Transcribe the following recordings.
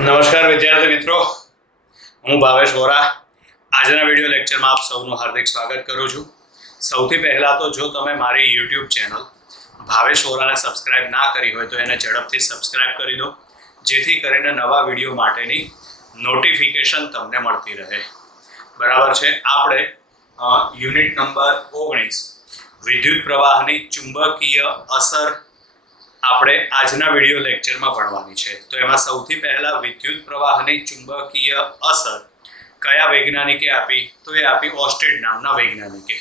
નમસ્કાર વિદ્યાર્થી મિત્રો, હું ભાવેશ વોરા. આજના વિડીયો લેક્ચરમાં આપ સૌનું હાર્દિક સ્વાગત કરું છું. સૌથી પહેલાં તો જો તમે મારી યુટ્યુબ ચેનલ ભાવેશ વોરાને સબસ્ક્રાઇબ ના કરી હોય તો એને ઝડપથી સબસ્ક્રાઇબ કરી દો, જેથી કરીને નવા વિડીયો માટેની નોટિફિકેશન તમને મળતી રહે. બરાબર છે. આપણે યુનિટ નંબર 19 વિદ્યુત પ્રવાહની ચુંબકીય અસર આપણે આજના વિડીયો લેક્ચરમાં ભણવાની છે. તો એમાં સૌથી પહેલા વિદ્યુત પ્રવાહની ચુંબકીય અસર કયા વૈજ્ઞાનિકે આપી? તો એ આપી ઓર્સ્ટેડ નામના વૈજ્ઞાનિકે.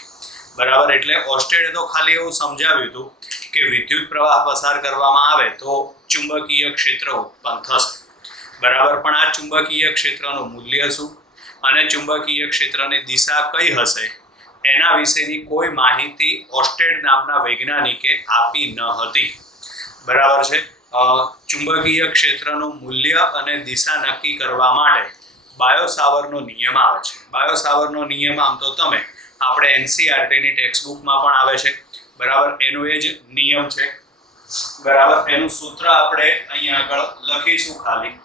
બરાબર. એટલે ઓર્સ્ટેડે તો ખાલી એવું સમજાવ્યું હતું કે વિદ્યુત પ્રવાહ પસાર કરવામાં આવે તો ચુંબકીય ક્ષેત્ર ઉત્પન્ન થશે. બરાબર. પણ આ ચુંબકીય ક્ષેત્રનું મૂલ્ય શું અને ચુંબકીય ક્ષેત્રની દિશા કઈ હશે એના વિશેની કોઈ માહિતી ઓર્સ્ટેડ નામના વૈજ્ઞાનિકે આપી ન હતી. બરાબર છે. ચુંબકીય ક્ષેત્રનું મૂલ્ય અને દિશા નક્કી કરવા માટે બાયો-સાવર્ટનો નિયમ આવે છે. બાયો-સાવર્ટનો નિયમ આમ તો તમે આપણે એનસીઈઆરટીની ટેક્સ્ટબુકમાં પણ આવે છે. બરાબર. એનો એ જ નિયમ છે. બરાબર. એનું સૂત્ર આપણે અહીંયા આગળ લખીશું ખાલી.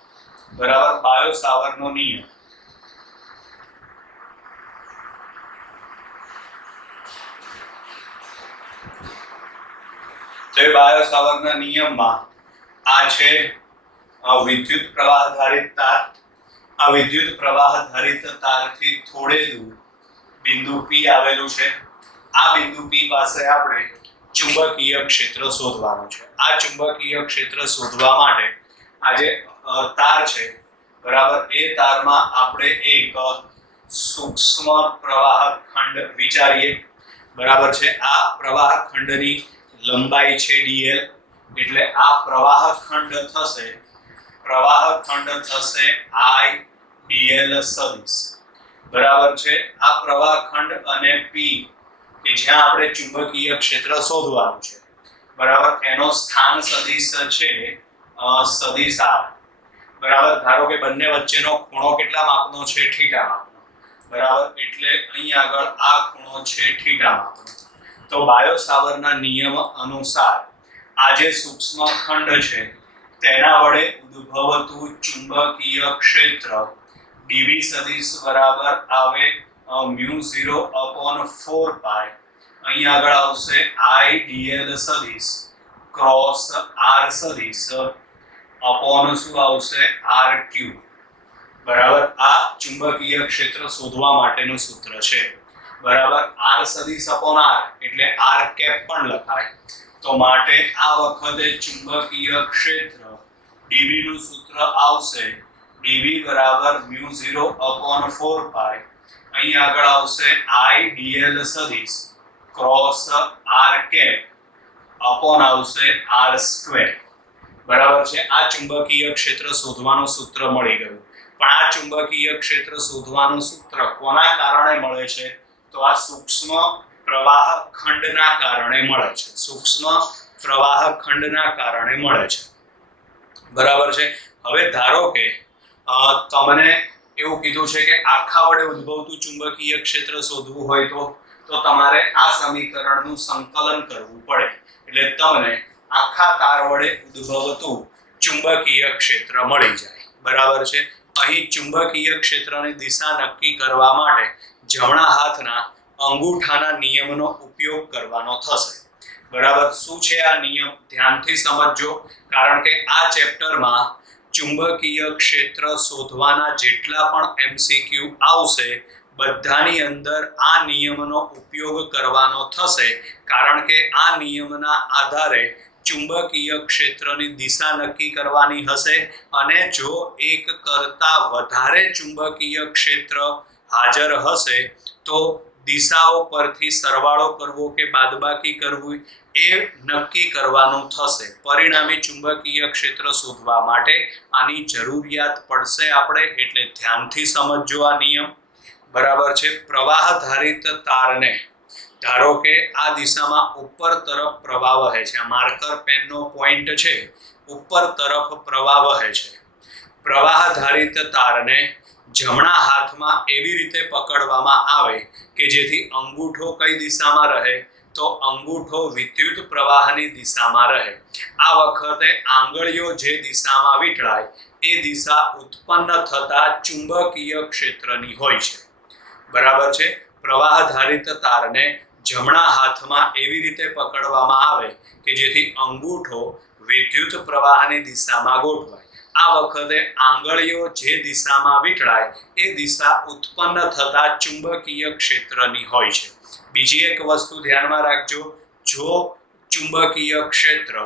બરાબર. બાયો-સાવર્ટનો નિયમ. તો એ બાયો-સાવર્ટના નિયમમાં આ છે વિદ્યુત પ્રવાહ ધારિત તાર. આ વિદ્યુત પ્રવાહ ધારિત તારથી થોડે દૂર બિંદુ P આવેલું છે. આ બિંદુ P પાસે આપણે ચુંબકીય ક્ષેત્ર શોધવાનું છે. આ ચુંબકીય ક્ષેત્ર શોધવા માટે આ જે તાર છે, બરાબર, એ તારમાં આપણે એક સૂક્ષ્મ પ્રવાહ ખંડ વિચારીએ. બરાબર છે. આ પ્રવાહ ખંડની લંબાઈ છે dl. એટલે આ પ્રવાહ ખંડ થશે I dl સદિશ. બરાબર છે. આ પ્રવાહ ખંડ અને P કે જ્યાં આપણે ચુંબકીય ક્ષેત્ર શોધવાનું છે, બરાબર, એનો સ્થાન સદિશ છે સદિશ r. બરાબર. ધારો કે બંને વચ્ચેનો ખૂણો કેટલા માપનો છે? થીટા માપનો. બરાબર. એટલે અહીં આગળ આ ખૂણો છે થીટા માપનો. તો બાયો-સાવર્ટના નિયમ અનુસાર આ જે સૂક્ષ્મ ખંડ છે તેના વડે ઉદ્ભવતું ચુંબકીય ક્ષેત્ર dv સદિશ બરાબર આવે μ0/4π. અહીં આગળ આવશે I dl સદિશ ક્રોસ r સદિશ અપોન શું આવશે? r3. બરાબર. આ ચુંબકીય ક્ષેત્ર શોધવા માટેનું સૂત્ર છે. બરાબર. r સદિશ અપોન r એટલે r કેપ પણ લખાય. તો માટે આ વખતે ચુંબકીય ક્ષેત્ર dv નું સૂત્ર આવશે dv બરાબર μ0/4π. અહીં આગળ આવશે I dl સદિશ ક્રોસ r કેપ અપોન આવશે r². બરાબર છે. આ ચુંબકીય ક્ષેત્ર શોધવાનું સૂત્ર મળી ગયું. પણ આ ચુંબકીય ક્ષેત્ર શોધવાનું સૂત્ર કોના કારણે મળે છે? તો આ સૂક્ષ્મ પ્રવાહ ખંડના કારણે મળે છે. સૂક્ષ્મ પ્રવાહ ખંડના કારણે મળે છે. બરાબર છે. હવે ધારો કે તમને એવું કીધું છે કે આખા વડે ઉદ્ભવતું ચુંબકીય ક્ષેત્ર શોધવું હોય તો તમારે આ સમીકરણનું સંકલન કરવું પડે. એટલે તમને આખા તાર વડે ઉદ્ભવતું ચુંબકીય ક્ષેત્ર મળી જાય. બરાબર છે. અહીં ચુંબકીય ક્ષેત્રની દિશા નક્કી કરવા માટે જમણા હાથના અંગૂઠાના નિયમનો ઉપયોગ કરવાનો થશે. બરાબર. શું છે આ નિયમ? ધ્યાનથી સમજજો, કારણ કે આ ચેપ્ટરમાં ચુંબકીય ક્ષેત્ર શોધવાના જેટલા પણ MCQ આવશે બધાની અંદર આ નિયમનો ઉપયોગ કરવાનો થશે. કારણ કે આ નિયમના આધારે ચુંબકીય ક્ષેત્રની દિશા નક્કી કરવાની હશે. અને જો એક કરતા વધારે ચુંબકીય ક્ષેત્ર હાજર હશે તો દિશાઓ પરથી સરવાળો કરવો કે બાદબાકી કરવી એ નક્કી કરવાનું થશે. પરિણામી ચુંબકીય ક્ષેત્ર શોધવા માટે આની જરૂરિયાત પડશે આપણે. એટલે ધ્યાનથી સમજજો આ નિયમ. બરાબર છે. પ્રવાહ ધારિત તારને ધારો કે આ દિશામાં ઉપર તરફ પ્રવાહ વહે છે. આ માર્કર પેનનો પોઈન્ટ છે, ઉપર તરફ પ્રવાહ વહે છે. પ્રવાહ ધારિત તારને જમણા હાથમાં એવી રીતે પકડવામાં આવે કે જેથી અંગૂઠો કઈ દિશામાં રહે? તો અંગૂઠો વિદ્યુત પ્રવાહની દિશામાં રહે. આ વખતે આંગળીઓ જે દિશામાં વીંટળાય એ દિશા ઉત્પન્ન થતા ચુંબકીય ક્ષેત્રની હોય છે. બરાબર છે. પ્રવાહ ધારિત તારને જમણા હાથમાં એવી રીતે પકડવામાં આવે કે જેથી અંગૂઠો વિદ્યુત પ્રવાહની દિશામાં ગોઠવાય. આ વખતે આંગળીઓ જે દિશામાં વીંટળાય એ દિશા ઉત્પન્ન થતા ચુંબકીય ક્ષેત્રની હોય છે. બીજી એક વસ્તુ ધ્યાનમાં રાખજો, જો ચુંબકીય ક્ષેત્ર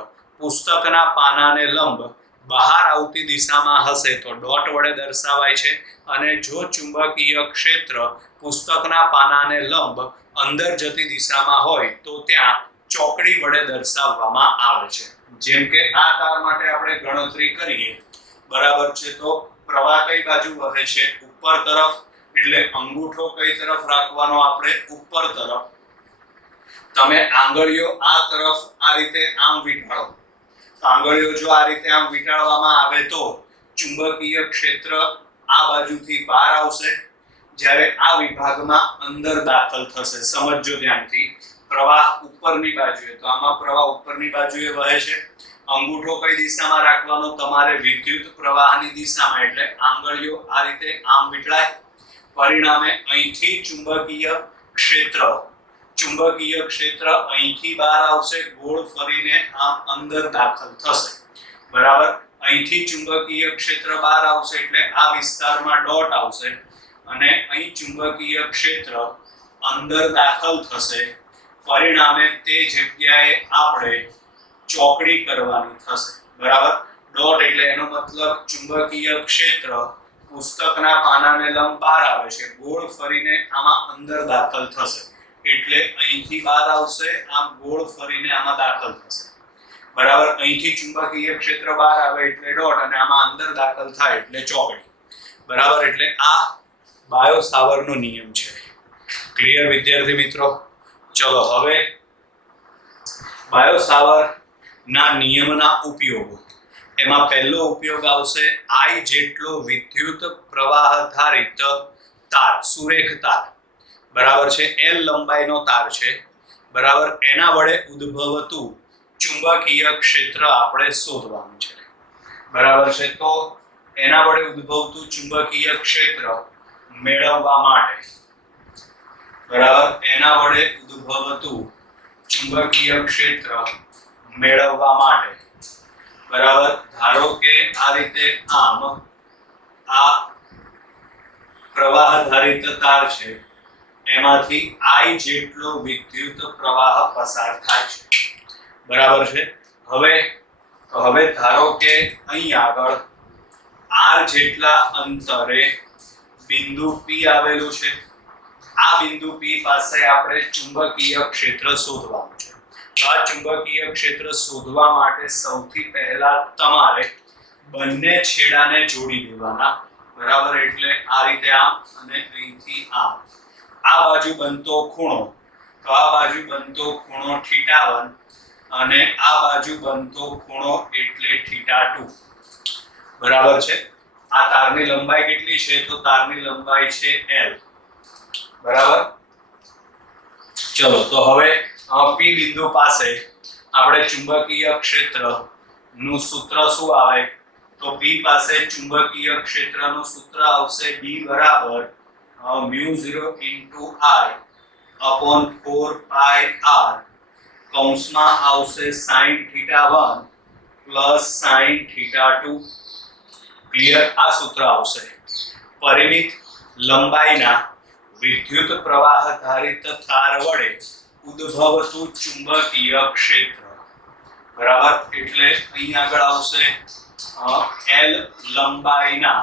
પુસ્તકના પાનાને લંબ બહાર આવતી દિશામાં હશે તો ડોટ વડે દર્શાવાય છે, અને જો ચુંબકીય ક્ષેત્ર પુસ્તકના પાનાને લંબ અંદર જતી દિશામાં હોય તો ત્યાં ચોકડી વડે દર્શાવવામાં આવે છે. જેમ કે આ તાર માટે આપણે ગણતરી કરીએ, બરાબર છે, તો પ્રવાહ કઈ બાજુ વહે છે? ઉપર તરફ. એટલે અંગૂઠો કઈ તરફ રાખવાનો? આપણે ઉપર તરફ. તમે આંગળીઓ આ તરફ આ રીતે આમ વીંટાળો. આંગળીઓ જો આ રીતે આમ વીંટાળવામાં આવે તો ચુંબકીય ક્ષેત્ર આ બાજુથી બહાર આવશે, જ્યારે આ વિભાગમાં અંદર દાખલ થશે. સમજજો ધ્યાનથી. પ્રવાહ ઉપરની બાજુએ, તો આમાં પ્રવાહ ઉપરની બાજુએ વહે છે. અંગૂઠો કઈ દિશામાં રાખવાનો? તમારે વિદ્યુત પ્રવાહની દિશામાં. એટલે આંગળીઓ આ રીતે આમ વીંટળાય, પરિણામે અહીંથી ચુંબકીય ક્ષેત્ર અહીંથી બહાર આવશે, ગોળ ફરીને આમ અંદર દાખલ થશે. બરાબર. અહીંથી ચુંબકીય ક્ષેત્ર બહાર આવશે એટલે આ વિસ્તારમાં ડોટ આવશે, અને અહીં ચુંબકીય ક્ષેત્ર અંદર દાખલ થશે. પરિણામે તે જગ્યાએ આપણે ચોકડી કરવાની થશે. બરાબર. ડોટ એટલે એનો મતલબ ચુંબકીય ક્ષેત્ર પુસ્તકના પાનાને લંબ બહાર આવે છે, ગોળ ફરીને આમાં અંદર દાખલ થશે. એટલે અહીંથી બહાર આવશે, આમ ગોળ ફરીને આમાં દાખલ થશે. બરાબર. અહીંથી ચુંબકીય ક્ષેત્ર બહાર આવે એટલે ડોટ, અને આમાં અંદર દાખલ થાય એટલે ચોકડી. બરાબર. એટલે આ બાયો સાવરનો નિયમ છે. ક્લિયર વિદ્યાર્થી મિત્રો? ચલો હવે બાયો સાવર ના નિયમના ઉપયોગો. એમાં પહેલો ઉપયોગ આવશે I જેટલો વિદ્યુત પ્રવાહ ધારિત તાર, સુરેખ તાર. બરાબર છે. L લંબાઈનો તાર છે. બરાબર. એના વડે ઉદ્ભવતું ચુંબકીય ક્ષેત્ર આપણે શોધવાનું છે. બરાબર છે. તો એના વડે ઉદ્ભવતું ચુંબકીય ક્ષેત્ર મેળવવા માટે, બરાબર, એના વડે ઉદ્ભવતું ચુંબકીય ક્ષેત્ર મેળવવા માટે, બરાબર, ધારો કે આ રીતે આમ આ પ્રવાહ ધારિત તાર છે, એમાંથી I જેટલો વિદ્યુત પ્રવાહ પસાર થાય છે. બરાબર છે. હવે ધારો કે અહીં આગળ R જેટલા અંતરે બિંદુ P આવેલું છે. આ બિંદુ P પાસે આપણે ચુંબકીય ક્ષેત્ર શોધવાનું છે. તો આ ચુંબકીય ક્ષેત્ર શોધવા માટે સૌથી પહેલા તમારે બંને છેડાને જોડી દેવાના. બરાબર. એટલે આ રીતે આમ અને અહીંથી આમ. આ બાજુ બનતો ખૂણો, તો આ બાજુ બનતો ખૂણો θ1 અને આ બાજુ બનતો ખૂણો એટલે θ2. બરાબર છે. આ તારની લંબાઈ કેટલી છે? તો તારની લંબાઈ છે L. બરાબર. ચલો તો હવે P બિંદુ પાસે આપણે ચુંબકીય ક્ષેત્ર નું સૂત્ર શું આવે? તો P પાસે ચુંબકીય ક્ષેત્રનું સૂત્ર આવશે B બરાબર μ0 * I upon 4πr કૌંસમાં આવશે sin θ1 plus sin θ2. ક્લિયર? આ સૂત્ર આવશે. પરિમિત લંબાઈના વિદ્યુત પ્રવાહ ધારિત તાર વડે ઉદ્ભવતું ચુંબકીય ક્ષેત્ર. બરાબર. એટલે અહીં આગળ આવશે L લંબાઈના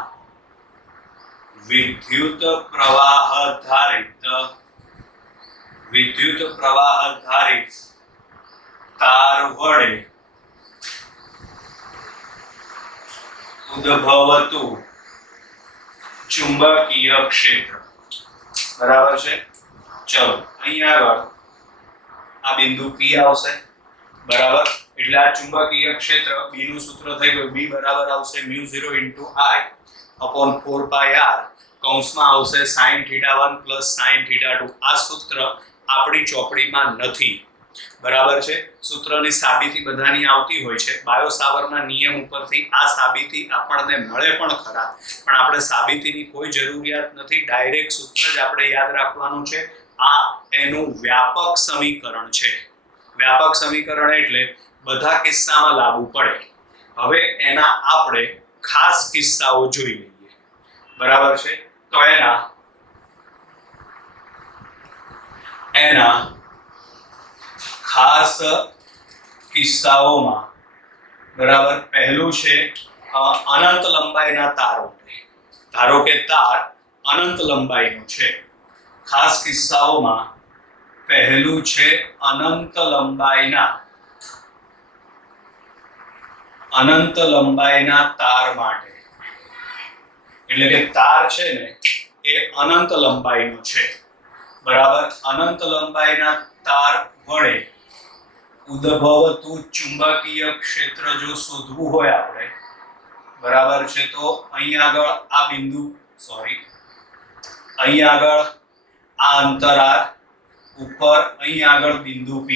વિદ્યુત પ્રવાહ ધારિત તાર વડે ઉદ્ભવતું ચુંબકીય ક્ષેત્ર. બરાબર છે. ચલો અહીં આગળ આ બિંદુ P આવશે. બરાબર. એટલે આ ચુંબકીય ક્ષેત્ર B નું સૂત્ર થઈ ગયું. B બરાબર આવશે μ0 * I upon 4πr કૌંસમાં આવશે sin θ1 plus sin θ2. આ સૂત્ર આપણી ચોપડીમાં નથી. બરાબર છે. સૂત્રની સાબિતી બધાની આવતી હોય છે. બાયો સાવરના નિયમ ઉપરથી આ સાબિતી આપણને મળે પણ ખરા, પણ આપણે સાબિતીની કોઈ જરૂરિયાત નથી. ડાયરેક્ટ સૂત્ર જ આપણે યાદ રાખવાનું છે. આ એનું વ્યાપક સમીકરણ છે. વ્યાપક સમીકરણ એટલે બધા કિસ્સામાં લાગુ પડે. હવે એના આપણે ખાસ કિસ્સાઓ જોઈ લઈએ. બરાબર છે. તો એના ખાસ કિસ્સાઓમાં બરાબર પહેલું છે અનંત લંબાઈના તારો. ધારો કે તાર અનંત લંબાઈનો છે. ખાસ કિસ્સાઓમાં પહેલું છે અનંત લંબાઈના તાર માટે. એટલે કે તાર છે ને એ અનંત લંબાઈનો છે. બરાબર. અનંત લંબાઈના તાર વડે ઉદ્ભવતું ચુંબકીય ક્ષેત્ર જો શોધવું હોય આપણે, બરાબર છે, તો અહીંયા આગળ આ બિંદુ અહીંયા આગળ આ અંતરાર ઉપર અહીંયા આગળ બિંદુ P.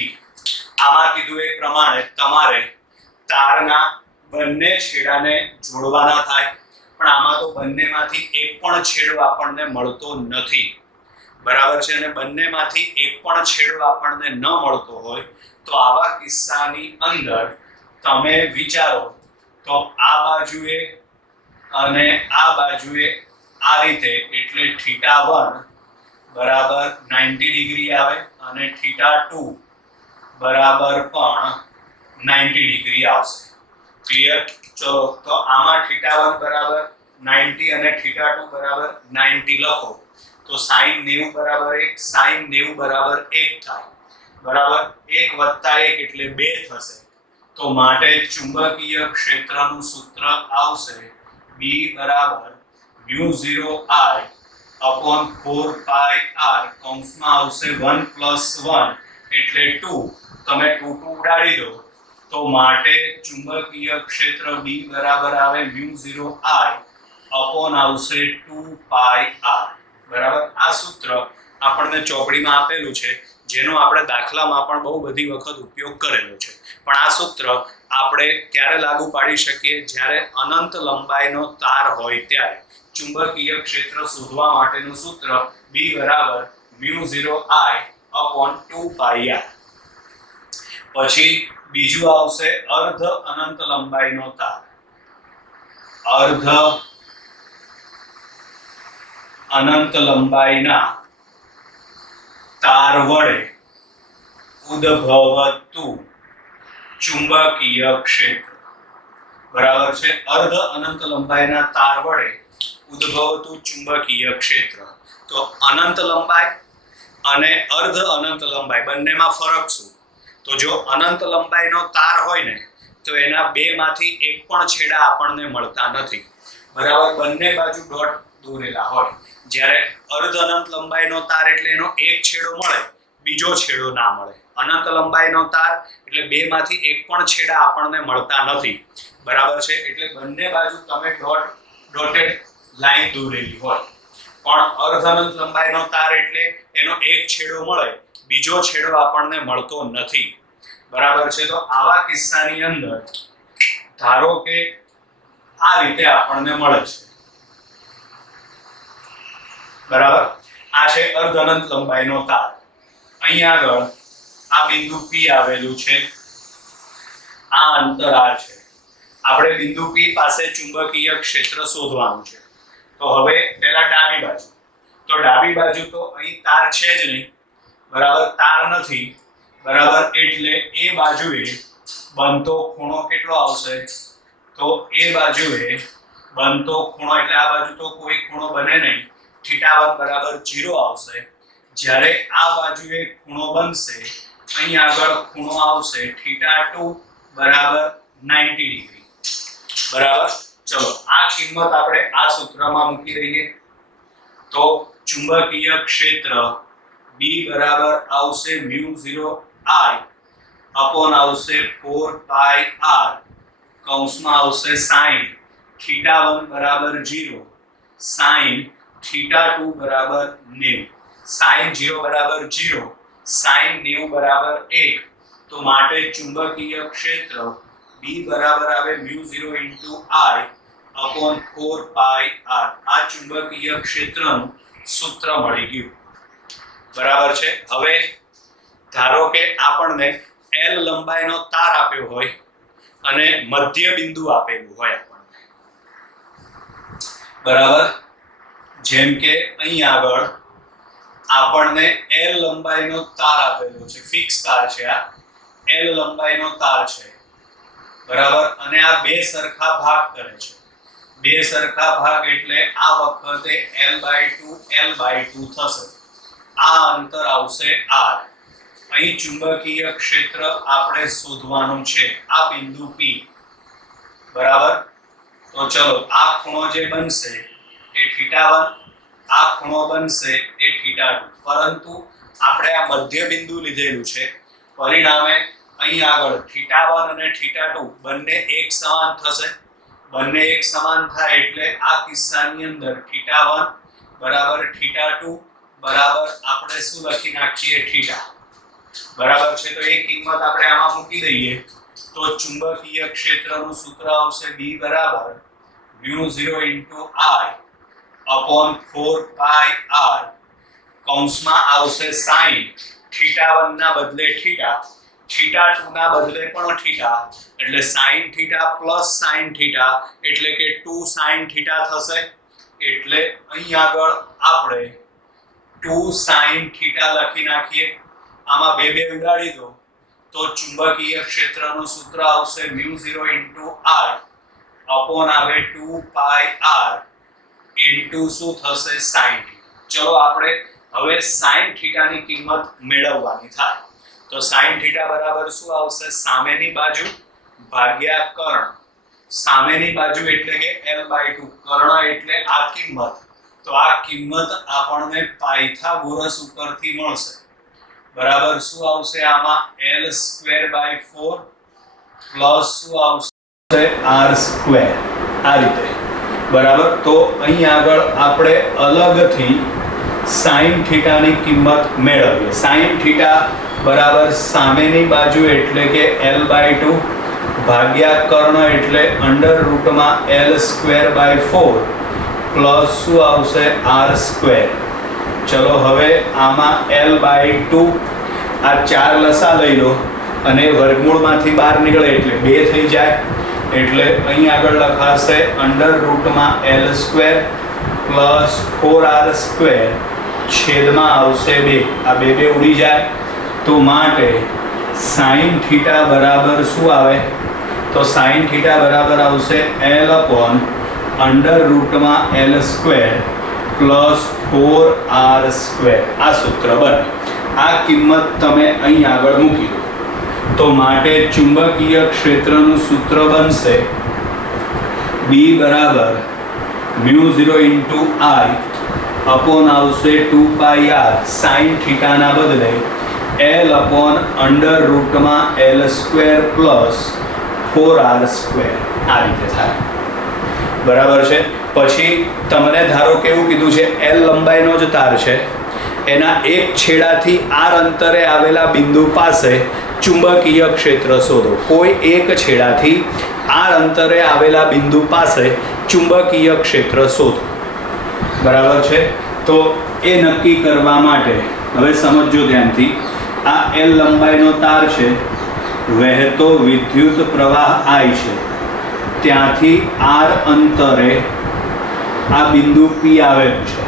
આમાં કીધું એ પ્રમાણે તમારે તારના બંને છેડાને જોડવાના થાય, પણ આમાં તો બંનેમાંથી એક પણ છેડો આપણને મળતો નથી. બરાબર છે. અને બંનેમાંથી એક પણ છેડો આપણને ન મળતો હોય તો આવા કિસ્સાની અંદર તમે વિચારો તો આ બાજુએ અને આ બાજુએ આ રીતે, એટલે θ1 બરાબર 90 ડિગ્રી આવે અને θ2 બરાબર પણ 90 ડિગ્રી આવશે. ક્લિયર? ચલો, તો આમાં θ1 બરાબર 90 અને θ2 બરાબર 90 લખો તો sin 90 બરાબર 1, sin 90 બરાબર 1 થાય. બરાબર. 1 + 1 એટલે 2 થશે. તો માટે ચુંબકીય ક્ષેત્રનું સૂત્ર આવશે B બરાબર μ0I upon 4πr, કૌંસમાં આવશે 1 + 1 એટલે 2. તમે 2 ઉડાડી દો તો માટે ચુંબકીય ક્ષેત્ર B બરાબર આવે μ0I upon આવશે 2πr. બરાબર. આ સૂત્ર આપણને ચોપડીમાં આપેલું છે, જેનો આપણે દાખલામાં પણ બહુ બધી વખત ઉપયોગ કરેલો છે. પણ આ સૂત્ર આપણે ક્યારે લાગુ પાડી શકીએ? જ્યારે અનંત લંબાઈનો તાર હોય ત્યારે. ચુંબકીય ક્ષેત્ર શોધવા માટેનું સૂત્ર B બરાબર μ0I upon 2πr. પછી બીજું આવશે અર્ધ અનંત લંબાઈનો તાર. અર્ધ અનંત લંબાઈના તાર વડે ઉદ્ભવતું ચુંબકીય ક્ષેત્ર. બરાબર છે. અર્ધ અનંત લંબાઈના તાર વડે ઉદ્ભવતું ચુંબકીય ક્ષેત્ર. તો અનંત લંબાઈ અને અર્ધ અનંત લંબાઈ બંનેમાં ફરક શું? તો જો અનંત લંબાઈનો તાર હોય ને તો એના બેમાંથી એક પણ છેડા આપણને મળતા નથી. બરાબર. બંને બાજુ ડોટ દોરેલા હોય. જ્યારે અર્ધ અનંત લંબાઈનો તાર એટલે એનો એક છેડો મળે, બીજો છેડો ના મળે. અનંત લંબાઈનો તાર એટલે બેમાંથી એક પણ છેડા આપણને મળતા નથી. બરાબર છે. એટલે બંને બાજુ તમે ડોટેડ લાઈન દોરેલી હોય. પણ અર્ધ અનંત લંબાઈનો તાર એટલે એનો એક છેડો મળે, બીજો છેડો આપણને મળતો નથી. બરાબર છે. તો આવા કિસ્સાની અંદર ધારો કે આ રીતે આપણને મળે છે. બરાબર. આ છે અર્ધ અનંત લંબાઈનો તાર. અહીંયા આગળ આ બિંદુ P આવેલું છે, આ અંતરાર છે. આપણે બિંદુ P પાસે ચુંબકીય ક્ષેત્ર શોધવાનું છે. તો હવે પહેલા ડાબી બાજુ. તો ડાબી બાજુ તો અહીં તાર છે જ નહીં. બરાબર. તાર નથી. બરાબર. એટલે એ બાજુએ બનતો ખૂણો કેટલો આવશે? તો એ બાજુએ બનતો ખૂણો એટલે આ બાજુ તો કોઈ ખૂણો બને નહીં. θ1 બરાબર 0 આવશે. જ્યારે આ બાજુએ ખૂણો બનશે, અહીં આગળ ખૂણો આવશે θ2 બરાબર 90 ડિગ્રી. બરાબર. ચલો, આ કિંમત આપણે આ સૂત્રમાં મૂકી દઈએ તો ચુંબકીય ક્ષેત્ર B બરાબર આવશે μ0I upon આવશે 4πr, કૌંસમાં આવશે sin θ1 બરાબર 0, sin θ2 બરાબર 90. sin 0 બરાબર 0, sin 90 બરાબર 1 તો માટે ચુંબકીય ક્ષેત્ર B બરાબર આવે μ0 * I upon 4 pi r. આ ચુંબકીય ક્ષેત્રનું સૂત્ર મળી ગયું. બરાબર છે. હવે ધારો કે આપણને L લંબાઈનો તાર આપ્યો હોય અને મધ્ય બિંદુ આપેલું હોય આપણને. બરાબર, જેમ કે અહીં આગળ આપણને L લંબાઈનો તાર આપેલો છે, ફિક્સ તાર છે, આ L લંબાઈનો તાર છે. બરાબર, અને આ બે સરખા ભાગ કરે છે. બે સરખા ભાગ એટલે આ વખતે L/2 થશે. આ અંતર આવશે r. અહીં ચુંબકીય ક્ષેત્ર આપણે શોધવાનું છે, આ બિંદુ P. બરાબર, તો ચલો આ ખૂણો જે બનશે એ θ1, આ ખૂણો બનશે એ θ2. પરંતુ આપણે આ મધ્ય બિંદુ લીધેલું છે, પરિણામે અહીં આગળ θ1 અને θ2 બંને એક સમાન થશે. બંને એક સમાન થાય એટલે આ કિસ્સાની અંદર θ1 બરાબર θ2 બરાબર આપણે શું લખી નાખીએ θ. બરાબર છે. તો એ કિંમત આપણે આમાં મૂકી દઈએ તો ચુંબકીય ક્ષેત્રનું સૂત્ર આવશે B બરાબર μ0 * I upon 4 pi r. કૌંસમાં આવશે sin θ1 ના બદલે θ, θ2 ના બદલે પણ θ, એટલે sin θ plus sin θ એટલે કે 2 sin θ થશે. એટલે અહીં આગળ આપણે 2 sin θ લખી નાખીએ. આમાં બે બે ઉડાડી દો તો ચુંબકીય ક્ષેત્રનું સૂત્ર આવશે μ0 * I upon આવે 2 pi r into શું થશે sin θ. ચલો આપણે હવે sin θ ની કિંમત મેળવવાની થાય. તો sin θ બરાબર શું આવશે? સામેની બાજુ ભાગ્યા કર્ણ. સામેની બાજુ એટલે કે L/2, કર્ણ એટલે આ કિંમત. તો આ કિંમત આપણને પાયથાગોરસ ઉપરથી મળશે. બરાબર, શું આવશે આમાં? L²/4 પ્લસ શું આવશે? R². આ રીતે. બરાબર, તો અહીં આગળ આપણે અલગથી sin θ ની કિંમત મેળવીએ. sin θ બરાબર સામેની બાજુ એટલે કે L/2 ભાગ્યા કર્ણ એટલે √L²/4 પ્લસ શું આવશે? R². ચલો હવે આમાં L/2 આ 4 લસા લઈ લો અને વર્ગમૂળમાંથી બહાર નીકળે એટલે 2 થઈ જાય. એટલે અહીં આગળ લખાશે √L² પ્લસ 4R² છેદમાં આવશે 2. આ બે બે ઉડી જાય. તો માટે sin θ બરાબર શું આવે? તો sin θ બરાબર આવશે L/√L² પ્લસ 4R². આ સૂત્ર બને. આ કિંમત તમે અહીં આગળ મૂકી દો. તો માટે ચુંબકીય ક્ષેત્રનું સૂત્ર બનશે B બરાબર μ0 * I upon આવશે 2 pi r sin θ ના બદલે L/√L² પ્લસ 4R². આ રીતે થાય. બરાબર છે. પછી તમને ધારો કે એવું કીધું છે L લંબાઈનો જ તાર છે, એના એક છેડાથી r અંતરે આવેલા બિંદુ પાસે ચુંબકીય ક્ષેત્ર શોધો. કોઈ એક છેડાથી r અંતરે આવેલા બિંદુ પાસે ચુંબકીય ક્ષેત્ર શોધો. બરાબર છે. તો એ નક્કી કરવા માટે હવે સમજો ધ્યાનથી. આ L લંબાઈનો તાર છે, વહેતો વિદ્યુત પ્રવાહ I છે, ત્યાંથી r અંતરે આ બિંદુ P આવેલું છે.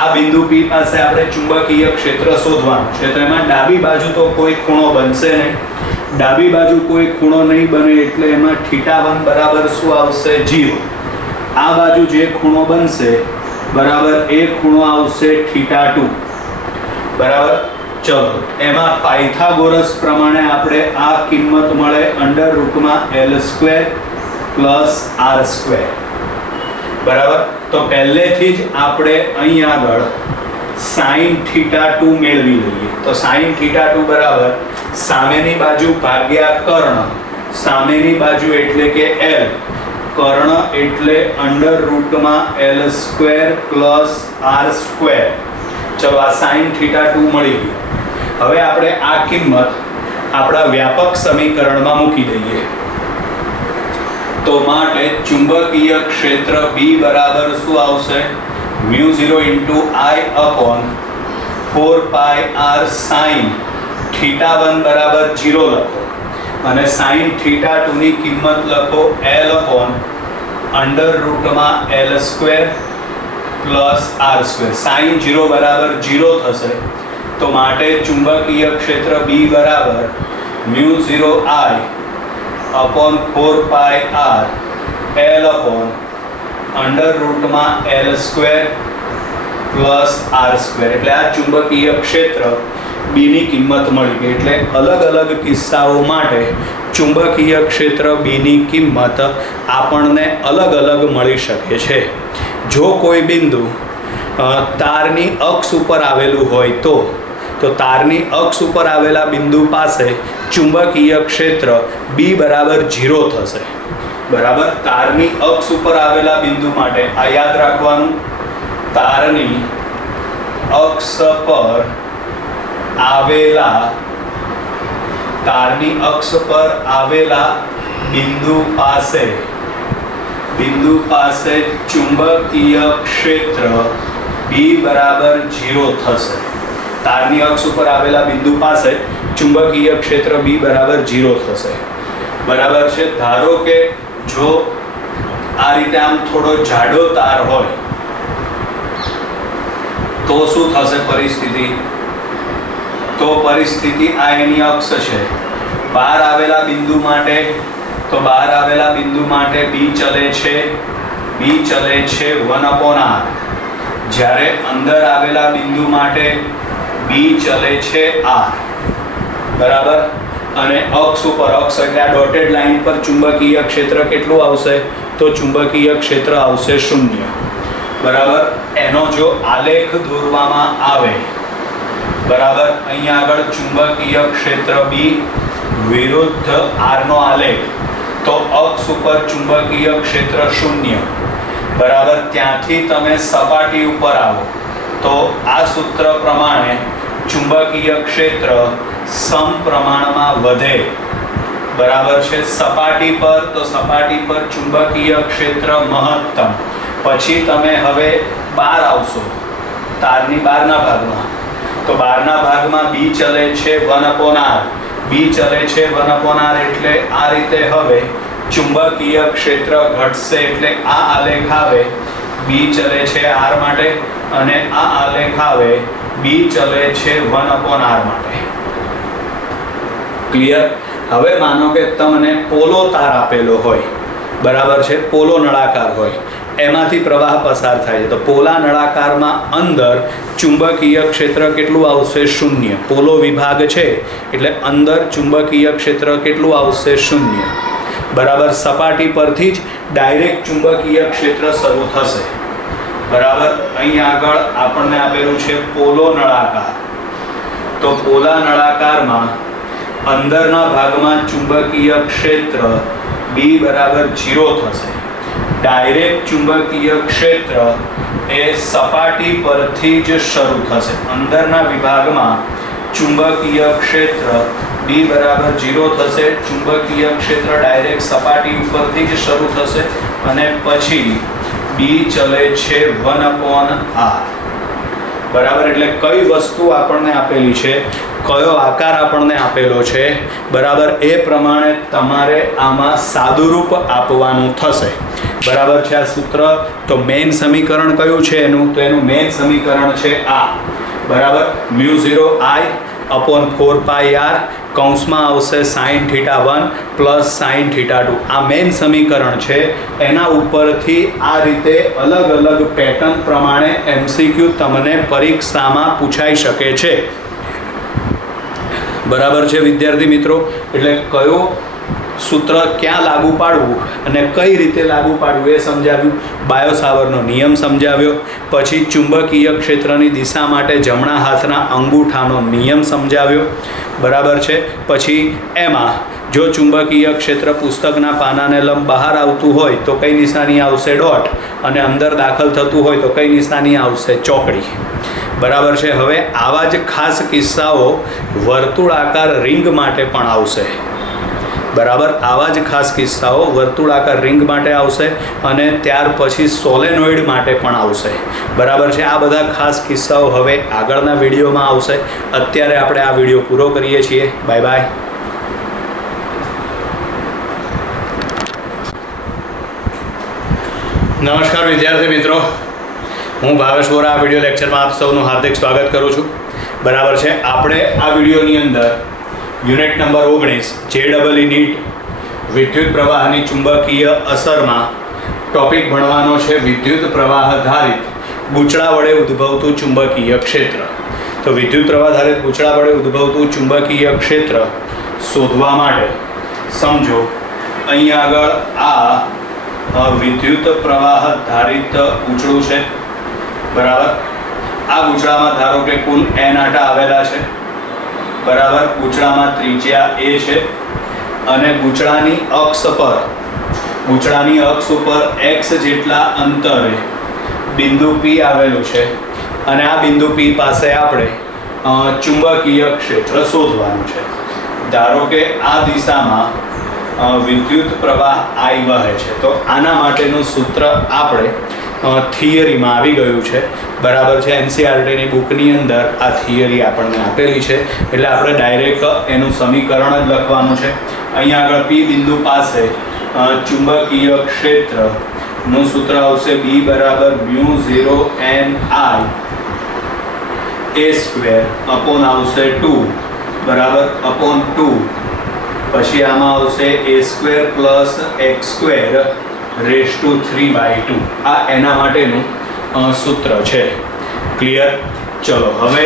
આ બિંદુ P પાસે આપણે ચુંબકીય ક્ષેત્ર શોધવાનું છે. તો એમાં ડાબી બાજુ તો કોઈ ખૂણો બનશે નહીં. ડાબી બાજુ કોઈ ખૂણો નહીં બને એટલે એમાં θ1 બરાબર શું આવશે? 0. આ બાજુ જે ખૂણો બનશે બરાબર એ ખૂણો આવશે θ2. બરાબર, ચલો એમાં પાયથાગોરસ પ્રમાણે આપણે આ કિંમત મળે √L² પ્લસ R². બરાબર, તો પહેલેથી જ આપણે અહીં આગળ sin θ2 મેળવી લઈએ. તો sin θ2 બરાબર સામેની બાજુ ભાગ્યા કર્ણ. સામેની બાજુ એટલે કે L, કર્ણ એટલે √L² પ્લસ R². ચલો આ sin θ2 મળી ગયું. હવે આપણે આ કિંમત આપણા વ્યાપક સમીકરણમાં મૂકી દઈએ તો માટે ચુંબકીય ક્ષેત્ર B બરાબર શું આવશે μ0 I upon 4 pi r sin θ1 બરાબર 0 લખો અને sin θ2 ની કિંમત લખો L upon √ L square plus r square sin 0 બરાબર 0 થશે તો માટે ચુંબકીય ક્ષેત્ર B બરાબર μ0 I upon 4 pi r L upon √ L square plus r square એટલે આ ચુંબકીય ક્ષેત્ર B ની કિંમત મળી ગઈ એટલે અલગ અલગ કિસ્સાઓ માટે ચુંબકીય ક્ષેત્ર B ની કિંમત આપણને અલગ અલગ મળી શકે છે જો કોઈ બિંદુ તારની અક્ષ ઉપર આવેલું હોય તો તારની અક્ષ ઉપર આવેલા બિંદુ પાસે ચુંબકીય ક્ષેત્ર B બરાબર 0 થશે બરાબર તારની અક્ષ ઉપર આવેલા બિંદુ માટે આ યાદ રાખવાનું તારની અક્ષ પર આવેલા બિંદુ પાસે ચુંબકીય ક્ષેત્ર B બરાબર 0 થશે તારની અક્ષ ઉપર આવેલા બિંદુ પાસે ચુંબકીય ક્ષેત્ર B બરાબર 0 થશે બરાબર છે ધારો કે જો આ રીતે આમ થોડો જાડો તાર હોય તો શું થશે પરિસ્થિતિ આ એની અક્ષ છે બહાર આવેલા બિંદુ માટે B ચલે છે 1/r જ્યારે અંદર આવેલા બિંદુ માટે B ચલે છે r બરાબર અને અક્ષ એટલે આ ડોટેડ લાઈન પર ચુંબકીય ક્ષેત્ર કેટલું આવશે તો ચુંબકીય ક્ષેત્ર આવશે 0 બરાબર એનો જો આલેખ દોરવામાં આવે બરાબર અહીંયા આગળ ચુંબકીય ક્ષેત્ર B વિરુદ્ધ r નો આલેખ તો અક્ષ ઉપર ચુંબકીય ક્ષેત્ર 0 બરાબર ત્યાંથી તમે સપાટી ઉપર આવો તો આ સૂત્ર પ્રમાણે ચુંબકીય ક્ષેત્ર સમપ્રમાણમાં વધે બરાબર છે સપાટી પર ચુંબકીય ક્ષેત્ર મહત્તમ પછી તમે હવે બહાર આવશો તારની બહારના ભાગમાં તો બહારના ભાગમાં B ચલે છે 1/r એટલે આ રીતે હવે ચુંબકીય ક્ષેત્ર ઘટશે એટલે આ આલેખ આવે B ચલે છે r માટે અને આ આલેખ આવે B ચલે છે 1/r માટે ક્લિયર હવે માનો કે તમને પોલો તાર આપેલો હોય બરાબર છે પોલો નળાકાર હોય એમાંથી પ્રવાહ પસાર થાય છે તો પોલા નળાકારમાં અંદર ચુંબકીય ક્ષેત્ર કેટલું આવશે 0 પોલો વિભાગ છે એટલે અંદર ચુંબકીય ક્ષેત્ર કેટલું આવશે 0 બરાબર સપાટી પરથી જ ડાયરેક્ટ ચુંબકીય ક્ષેત્ર શરૂ થશે બરાબર અહીં આગળ આપણને આપેલું છે પોલો નળાકાર તો પોલા નળાકારમાં અંદરના ભાગમાં ચુંબકીય ક્ષેત્ર B બરાબર 0 થશે ડાયરેક્ટ ચુંબકીય ક્ષેત્ર એ સપાટી પરથી જ શરૂ થશે અંદરના વિભાગમાં ચુંબકીય ક્ષેત્ર B બરાબર 0 થશે ચુંબકીય ક્ષેત્ર ડાયરેક્ટ સપાટી ઉપરથી જ શરૂ થશે અને પછી B ચલે છે 1/r બરાબર એટલે કઈ વસ્તુ આપણને આપેલી છે કયો આકાર આપણને આપેલો છે બરાબર એ પ્રમાણે તમારે આમાં સાદુરૂપ આપવાનું થશે બરાબર છે આ સૂત્ર તો મેઇન સમીકરણ કયું છે એનું તો એનું મેઇન સમીકરણ છે આ બરાબર μ0 I upon 4 pi r કૌંસમાં આવશે sin θ1 પ્લસ sin θ2 આ મેઇન સમીકરણ છે એના ઉપરથી આ રીતે અલગ અલગ પેટર્ન પ્રમાણે MCQ તમને પરીક્ષામાં પૂછાઈ શકે છે બરાબર છે વિદ્યાર્થી મિત્રો એટલે કયો સૂત્ર ક્યાં લાગુ પાડવું અને કઈ રીતે લાગુ પાડવું એ સમજાવ્યું બાયો સાવરનો નિયમ સમજાવ્યો પછી ચુંબકીય ક્ષેત્રની દિશા માટે જમણા હાથના અંગૂઠાનો નિયમ સમજાવ્યો બરાબર છે પછી એમાં જો ચુંબકીય ક્ષેત્ર પુસ્તકના પાનાને લંબ બહાર આવતું હોય તો કઈ નિશાની આવશે ડોટ અને અંદર દાખલ થતું હોય તો કઈ નિશાની આવશે ચોકડી બરાબર છે। હવે આવા જ ખાસ કિસ્સાઓ વર્તુળાકાર રિંગ માટે પણ આવશે। બરાબર, આવા જ ખાસ કિસ્સાઓ વર્તુળાકાર રિંગ માટે આવશે અને ત્યાર પછી સોલેનોઇડ માટે પણ આવશે। બરાબર છે, આ બધા ખાસ કિસ્સાઓ હવે આગળના વિડીયોમાં આવશે। અત્યારે આપણે આ વિડીયો પૂરો કરીએ છીએ। Bye bye. નમસ્કાર વિદ્યાર્થી મિત્રો, હું ભાવેશ વોરા આ વિડીયો લેક્ચરમાં આપ સૌનું હાર્દિક સ્વાગત કરું છું। બરાબર છે, આપણે આ વિડીયોની અંદર યુનિટ નંબર 19 JEE નીટ વિદ્યુત પ્રવાહની ચુંબકીય અસરમાં ટોપિક ભણવાનો છે વિદ્યુત પ્રવાહ ધારિત ગૂંચળા વડે ઉદ્ભવતું ચુંબકીય ક્ષેત્ર। તો વિદ્યુત પ્રવાહ ધારિત ગૂંચળા વડે ઉદ્ભવતું ચુંબકીય ક્ષેત્ર શોધવા માટે સમજો અહીં આગળ આ વિદ્યુત પ્રવાહ ધારિત ગૂંચળું છે। બરાબર, આ ગૂંચળામાં ધારો કે કુલ n આંટા આવેલા છે। બરાબર, ગૂંચળામાં ત્રિજ્યા a છે અને ગૂંચળાની અક્ષ ઉપર x જેટલા અંતરે બિંદુ p આવેલું છે અને આ બિંદુ p પાસે આપણે ચુંબકીય ક્ષેત્ર શોધવાનું છે। ધારો કે આ દિશામાં વિદ્યુત પ્રવાહ I વહે છે, તો આના માટેનું સૂત્ર આપણે થિયરીમાં આવી ગયું છે। બરાબર છે, NCERTની બુકની અંદર આ થિયરી આપણને આપેલી છે, એટલે આપણે ડાયરેક્ટ એનું સમીકરણ જ લખવાનું છે। અહીંયા આગળ P બિંદુ પાસે ચુંબકીય ક્ષેત્રનું સૂત્ર આવશે B બરાબર μ0 n I a square upon આવશે 2 બરાબર અપોન 2, પછી આમાં આવશે a square plus x square raise to 3/2। આ એના માટેનું સૂત્ર છે। ક્લિયર? ચલો હવે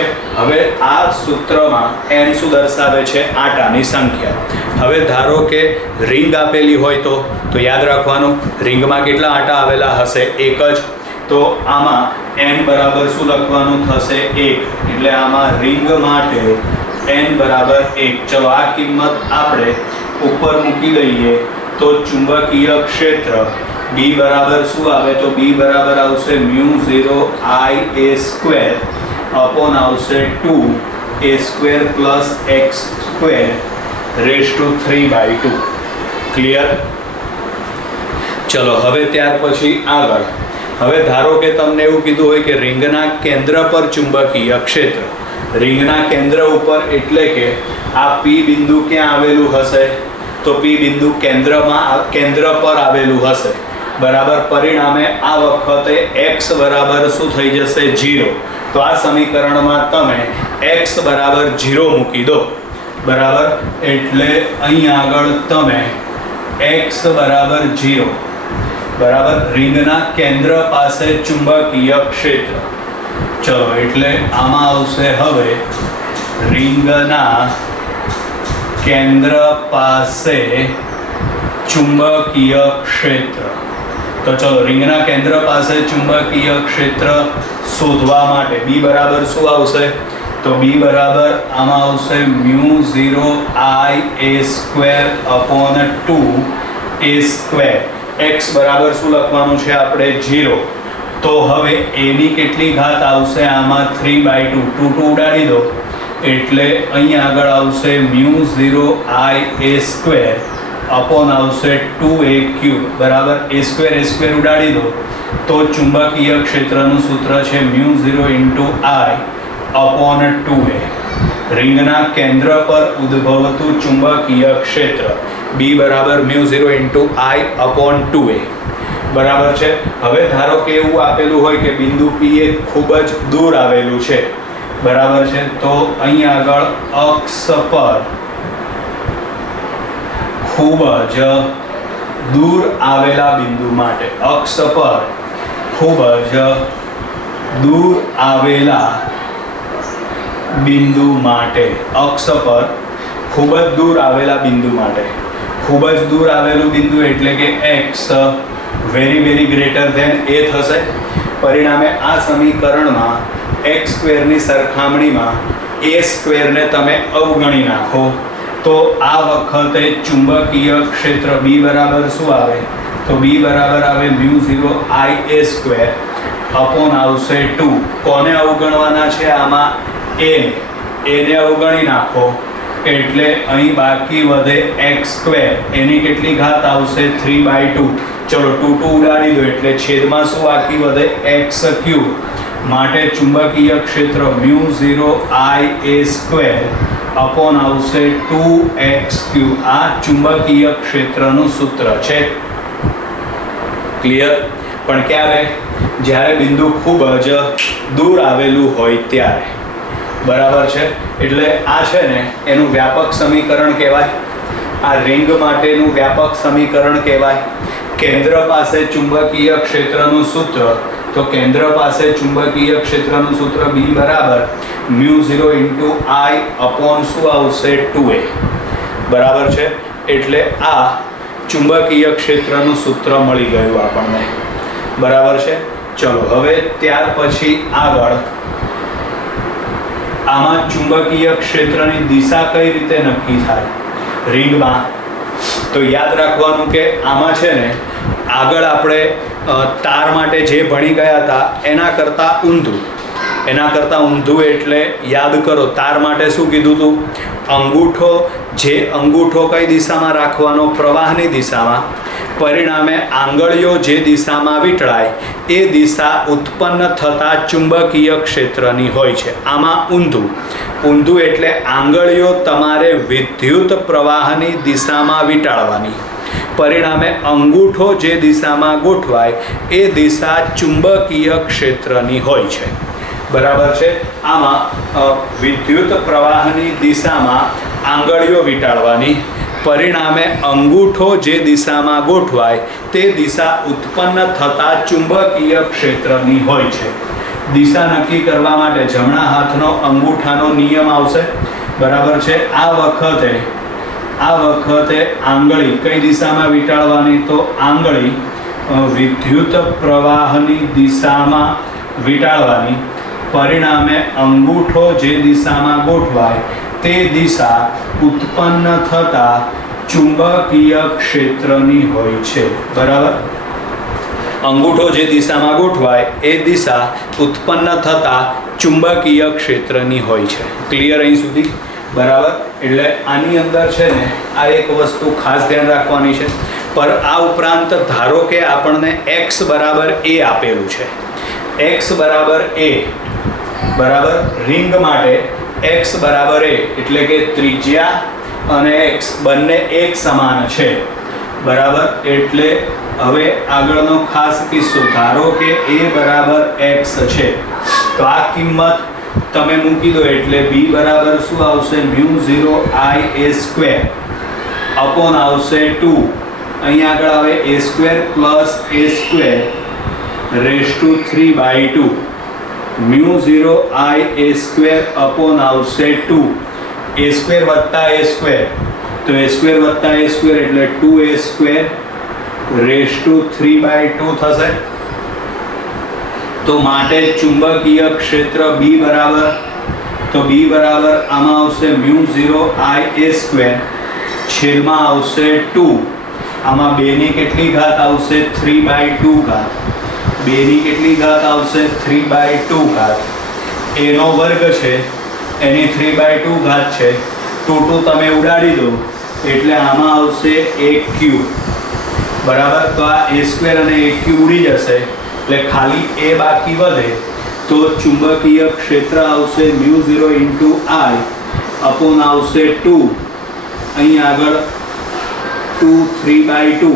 આ સૂત્રમાં n શું દર્શાવે છે? આંટાની સંખ્યા। હવે ધારો કે રિંગ આપેલી હોય તો યાદ રાખવાનું રિંગમાં કેટલા આંટા આવેલા હશે? એક જ। તો આમાં n બરાબર શું લખવાનું થશે? 1। એટલે આમાં રિંગ માટે n બરાબર 1। ચલો આ કિંમત આપણે ઉપર મૂકી દઈએ તો ચુંબકીય ક્ષેત્ર B બરાબર શું આવે? તો B બરાબર આવશે μ0 I a સ્ક્વેર અપોન આવશે 2 a square plus x square raise to 3/2। Clear? ચલો હવે ત્યાર પછી આગળ હવે ધારો કે તમને એવું કીધું હોય કે રિંગના કેન્દ્ર પર ચુંબકીય ક્ષેત્ર, રિંગના કેન્દ્ર ઉપર એટલે કે આ P બિંદુ ક્યાં આવેલું હશે? તો P બિંદુ કેન્દ્ર પર આવેલું હશે। બરાબર, પરિણામે આ વખતે x બરાબર શું થઈ જશે? 0। તો આ સમીકરણમાં તમે x બરાબર 0 મૂકી દો। બરાબર, એટલે અહીં આગળ તમે x બરાબર 0 બરાબર રિંગના કેન્દ્ર પાસે ચુંબકીય ક્ષેત્ર। ચલો એટલે આમાં આવશે હવે રિંગના કેન્દ્ર પાસે ચુંબકીય ક્ષેત્ર। તો ચલો રિંગના કેન્દ્ર પાસે ચુંબકીય ક્ષેત્ર શોધવા માટે B બરાબર શું આવશે? તો B બરાબર આમાં આવશે μ0 I a square upon 2 a square. x બરાબર શું લખવાનું છે આપણે? 0। તો હવે a ની કેટલી ઘાત આવશે? આમાં 3/2, 2 ઉડાડી દો એટલે અહીં આગળ આવશે μ0 I a સ્ક્વેર અપોન આવશે 2a ક્યુબ બરાબર a સ્ક્વેર ઉડાડી દો તો ચુંબકીય ક્ષેત્રનું સૂત્ર છે μ0 I અપોન 2a। રિંગના કેન્દ્ર પર ઉદ્ભવતું ચુંબકીય ક્ષેત્ર B બરાબર μ0 I અપોન 2a। બરાબર છે। હવે ધારો કે એવું આપેલું હોય કે બિંદુ P એ ખૂબ જ દૂર આવેલું છે। બરાબર છે, તો અહીં આગળ અક્ષ પર ખૂબ જ દૂર આવેલા બિંદુ માટે અક્ષ પર ખૂબ જ દૂર આવેલા બિંદુ માટે અક્ષ પર ખૂબ જ દૂર આવેલા બિંદુ માટે ખૂબ જ દૂર આવેલું બિંદુ એટલે કે x very greater than a થશે। પરિણામે આ સમીકરણમાં x સ્ક્વેરની સરખામણીમાં a સ્ક્વેરને તમે અવગણી નાખો તો આ વખતે ચુંબકીય ક્ષેત્ર B બરાબર શું આવે? તો B બરાબર આવે μ0 I a સ્ક્વેર अपॉन आवशे 2 कोने अवगणवाना छे आमां ए ने अवगणी नाखो એટલે અહીં બાકી વધે x² એની કેટલી ઘાત આવશે 3/2 ચલો 2 ઉડાડી દો એટલે છેદમાં શું બાકી વધે x³ માટે ચુંબકીય ક્ષેત્ર μ0 I a² अपॉन આવશે 2x³ આ ચુંબકીય ક્ષેત્રનું સૂત્ર છે ક્લિયર પણ ક્યારે જ્યારે બિંદુ ખૂબ જ દૂર આવેલું હોય ત્યારે બરાબર છે એટલે આ છે ને એનું વ્યાપક સમીકરણ કહેવાય આ રિંગ માટેનું વ્યાપક સમીકરણ કહેવાય કેન્દ્ર પાસે ચુંબકીય ક્ષેત્રનું સૂત્ર તો કેન્દ્ર પાસે ચુંબકીય ક્ષેત્રનું સૂત્ર B બરાબર μ0 I अपॉन શું આવશે 2a બરાબર છે એટલે આ ચુંબકીય ક્ષેત્રનું સૂત્ર મળી ગયું આપણને બરાબર છે ચલો હવે ત્યાર પછી આગળ આમાં ચુંબકીય ક્ષેત્રની દિશા કઈ રીતે નક્કી થાય રીંગમાં તો યાદ રાખવાનું કે આમાં છે ને આગળ આપણે તાર માટે જે ભણી ગયા હતા એના કરતાં ઊંધું એટલે યાદ કરો તાર માટે શું કીધું હતું અંગૂઠો કઈ દિશામાં રાખવાનો પ્રવાહની દિશામાં પરિણામે આંગળીઓ જે દિશામાં વીંટળાય એ દિશા ઉત્પન્ન થતા ચુંબકીય ક્ષેત્રની હોય છે આમાં ઊંધું એટલે આંગળીઓ તમારે વિદ્યુત પ્રવાહની દિશામાં વીંટાળવાની પરિણામે અંગૂઠો જે દિશામાં ગોઠવાય એ દિશા ચુંબકીય ક્ષેત્રની હોય છે બરાબર છે આમાં વિદ્યુત પ્રવાહની દિશામાં આંગળીઓ વીંટાળવાની પરિણામે અંગૂઠો જે દિશામાં ગોઠવાય તે દિશા ઉત્પન્ન થતા ચુંબકીય ક્ષેત્રની હોય છે દિશા નક્કી કરવા માટે જમણા હાથનો અંગૂઠાનો નિયમ આવશે બરાબર છે આ વખતે આંગળી કઈ દિશામાં વીંટાળવાની તો આંગળી વિદ્યુત પ્રવાહની દિશામાં વીંટાળવાની પરિણામે અંગૂઠો જે દિશામાં ગોઠવાય તે દિશા ઉત્પન્ન થતા ચુંબકીય ક્ષેત્રની હોય છે બરાબર અંગૂઠો જે દિશામાં ગોઠવાય એ દિશા ઉત્પન્ન થતા ચુંબકીય ક્ષેત્રની હોય છે ક્લિયર અહીં સુધી બરાબર એટલે આની અંદર છે ને આ એક વસ્તુ ખાસ ધ્યાન રાખવાની છે પર આ ઉપરાંત ધારો કે આપણને x બરાબર a આપેલું છે x બરાબર a બરાબર રિંગ માટે x બરાબર a એટલે કે ત્રિજ્યા અને x બંને એક સમાન છે બરાબર એટલે હવે આગળનો ખાસ કિસ્સો ધારો કે a બરાબર x છે તો આ કિંમત તમે મૂકી દો એટલે b બરાબર શું આવશે μ0 I a² अपॉन આવશે 2 અહીં આગળ આવે a² rays to 3/2 μ0 I a² upon આવશે 2 a² વત્તા a² તો a² એટલે 2a² રેઝ ટુ 3/2 થશે તો માટે ચુંબકીય ક્ષેત્ર B બરાબર આમાં આવશે μ0 I a² છેદમાં આવશે 2 આમાં 2 ની કેટલી ઘાત આવશે 3/2 ઘાત 2 ની કેટલી ઘાત આવશે 3/2 ઘાત a નો વર્ગ છે એની 3/2 ઘાત છે 2 તમે ઉડાડી દો એટલે આમાં આવશે a³ બરાબર તો આ a² અને a³ ઉડી જશે એટલે ખાલી a બાકી વધે તો ચુંબકીય ક્ષેત્ર આવશે μ0 I अपॉन આવશે 2 અહીં આગળ 2 3/2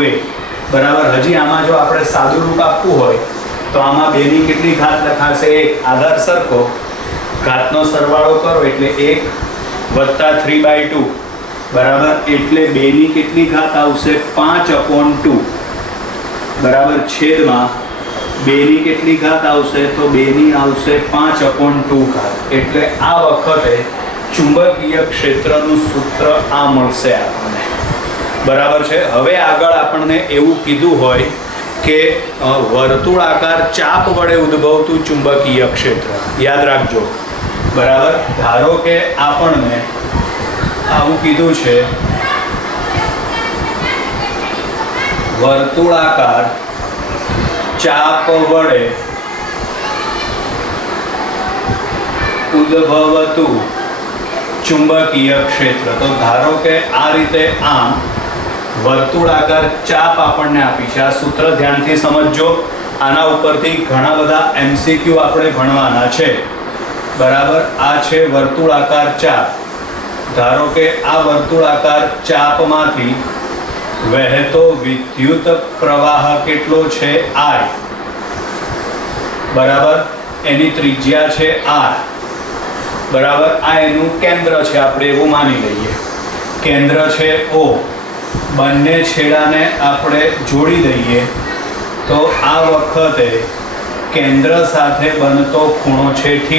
* a બરાબર હજી આમાં જો આપણે સાદું રૂપ આપવું હોય તો આમાં 2 ની કેટલી ઘાત લખાશે 1 આધાર સરખો ઘાતનો સરવાળો કરો એટલે 1 + 3/2 બરાબર એટલે 2 ની કેટલી ઘાત આવશે 5/2 બરાબર છેદમાં 2 ની કેટલી ઘાત આવશે તો 2 ની આવશે 5/2 ઘાત એટલે આ વખતે ચુંબકીય ક્ષેત્રનું સૂત્ર આ મળશે આપણને બરાબર છે હવે આગળ આપણને એવું કીધું હોય કે વર્તુળાકાર ચાપ વડે ઉદ્ભવતું ચુંબકીય ક્ષેત્ર યાદ રાખજો બરાબર ધારો કે આપણને આવું કીધું છે વર્તુળાકાર ચાપ વડે ઉદ્ભવતું ચુંબકીય ક્ષેત્ર. તો ધારો કે આ રીતે આમ વર્તુળાકાર ચાપ આપણને આપી છે. આ સૂત્ર ધ્યાનથી સમજજો. આના ઉપરથી ઘણા બધા MCQ આપણે ભણવાના છે. બરાબર. આ છે વર્તુળાકાર ચાપ. ધારો કે આ વર્તુળાકાર ચાપમાંથી વહેતો વિદ્યુત પ્રવાહ કેટલો છે? I. બરાબર. એની ત્રિજ્યા છે R. બરાબર. આ એનું કેન્દ્ર છે, આપણે એવું માની લઈએ. કેન્દ્ર છે O. બંને છેડાને આપણે જોડી દઈએ તો આ વખતે કેન્દ્ર સાથે બનતો ખૂણો છે θ.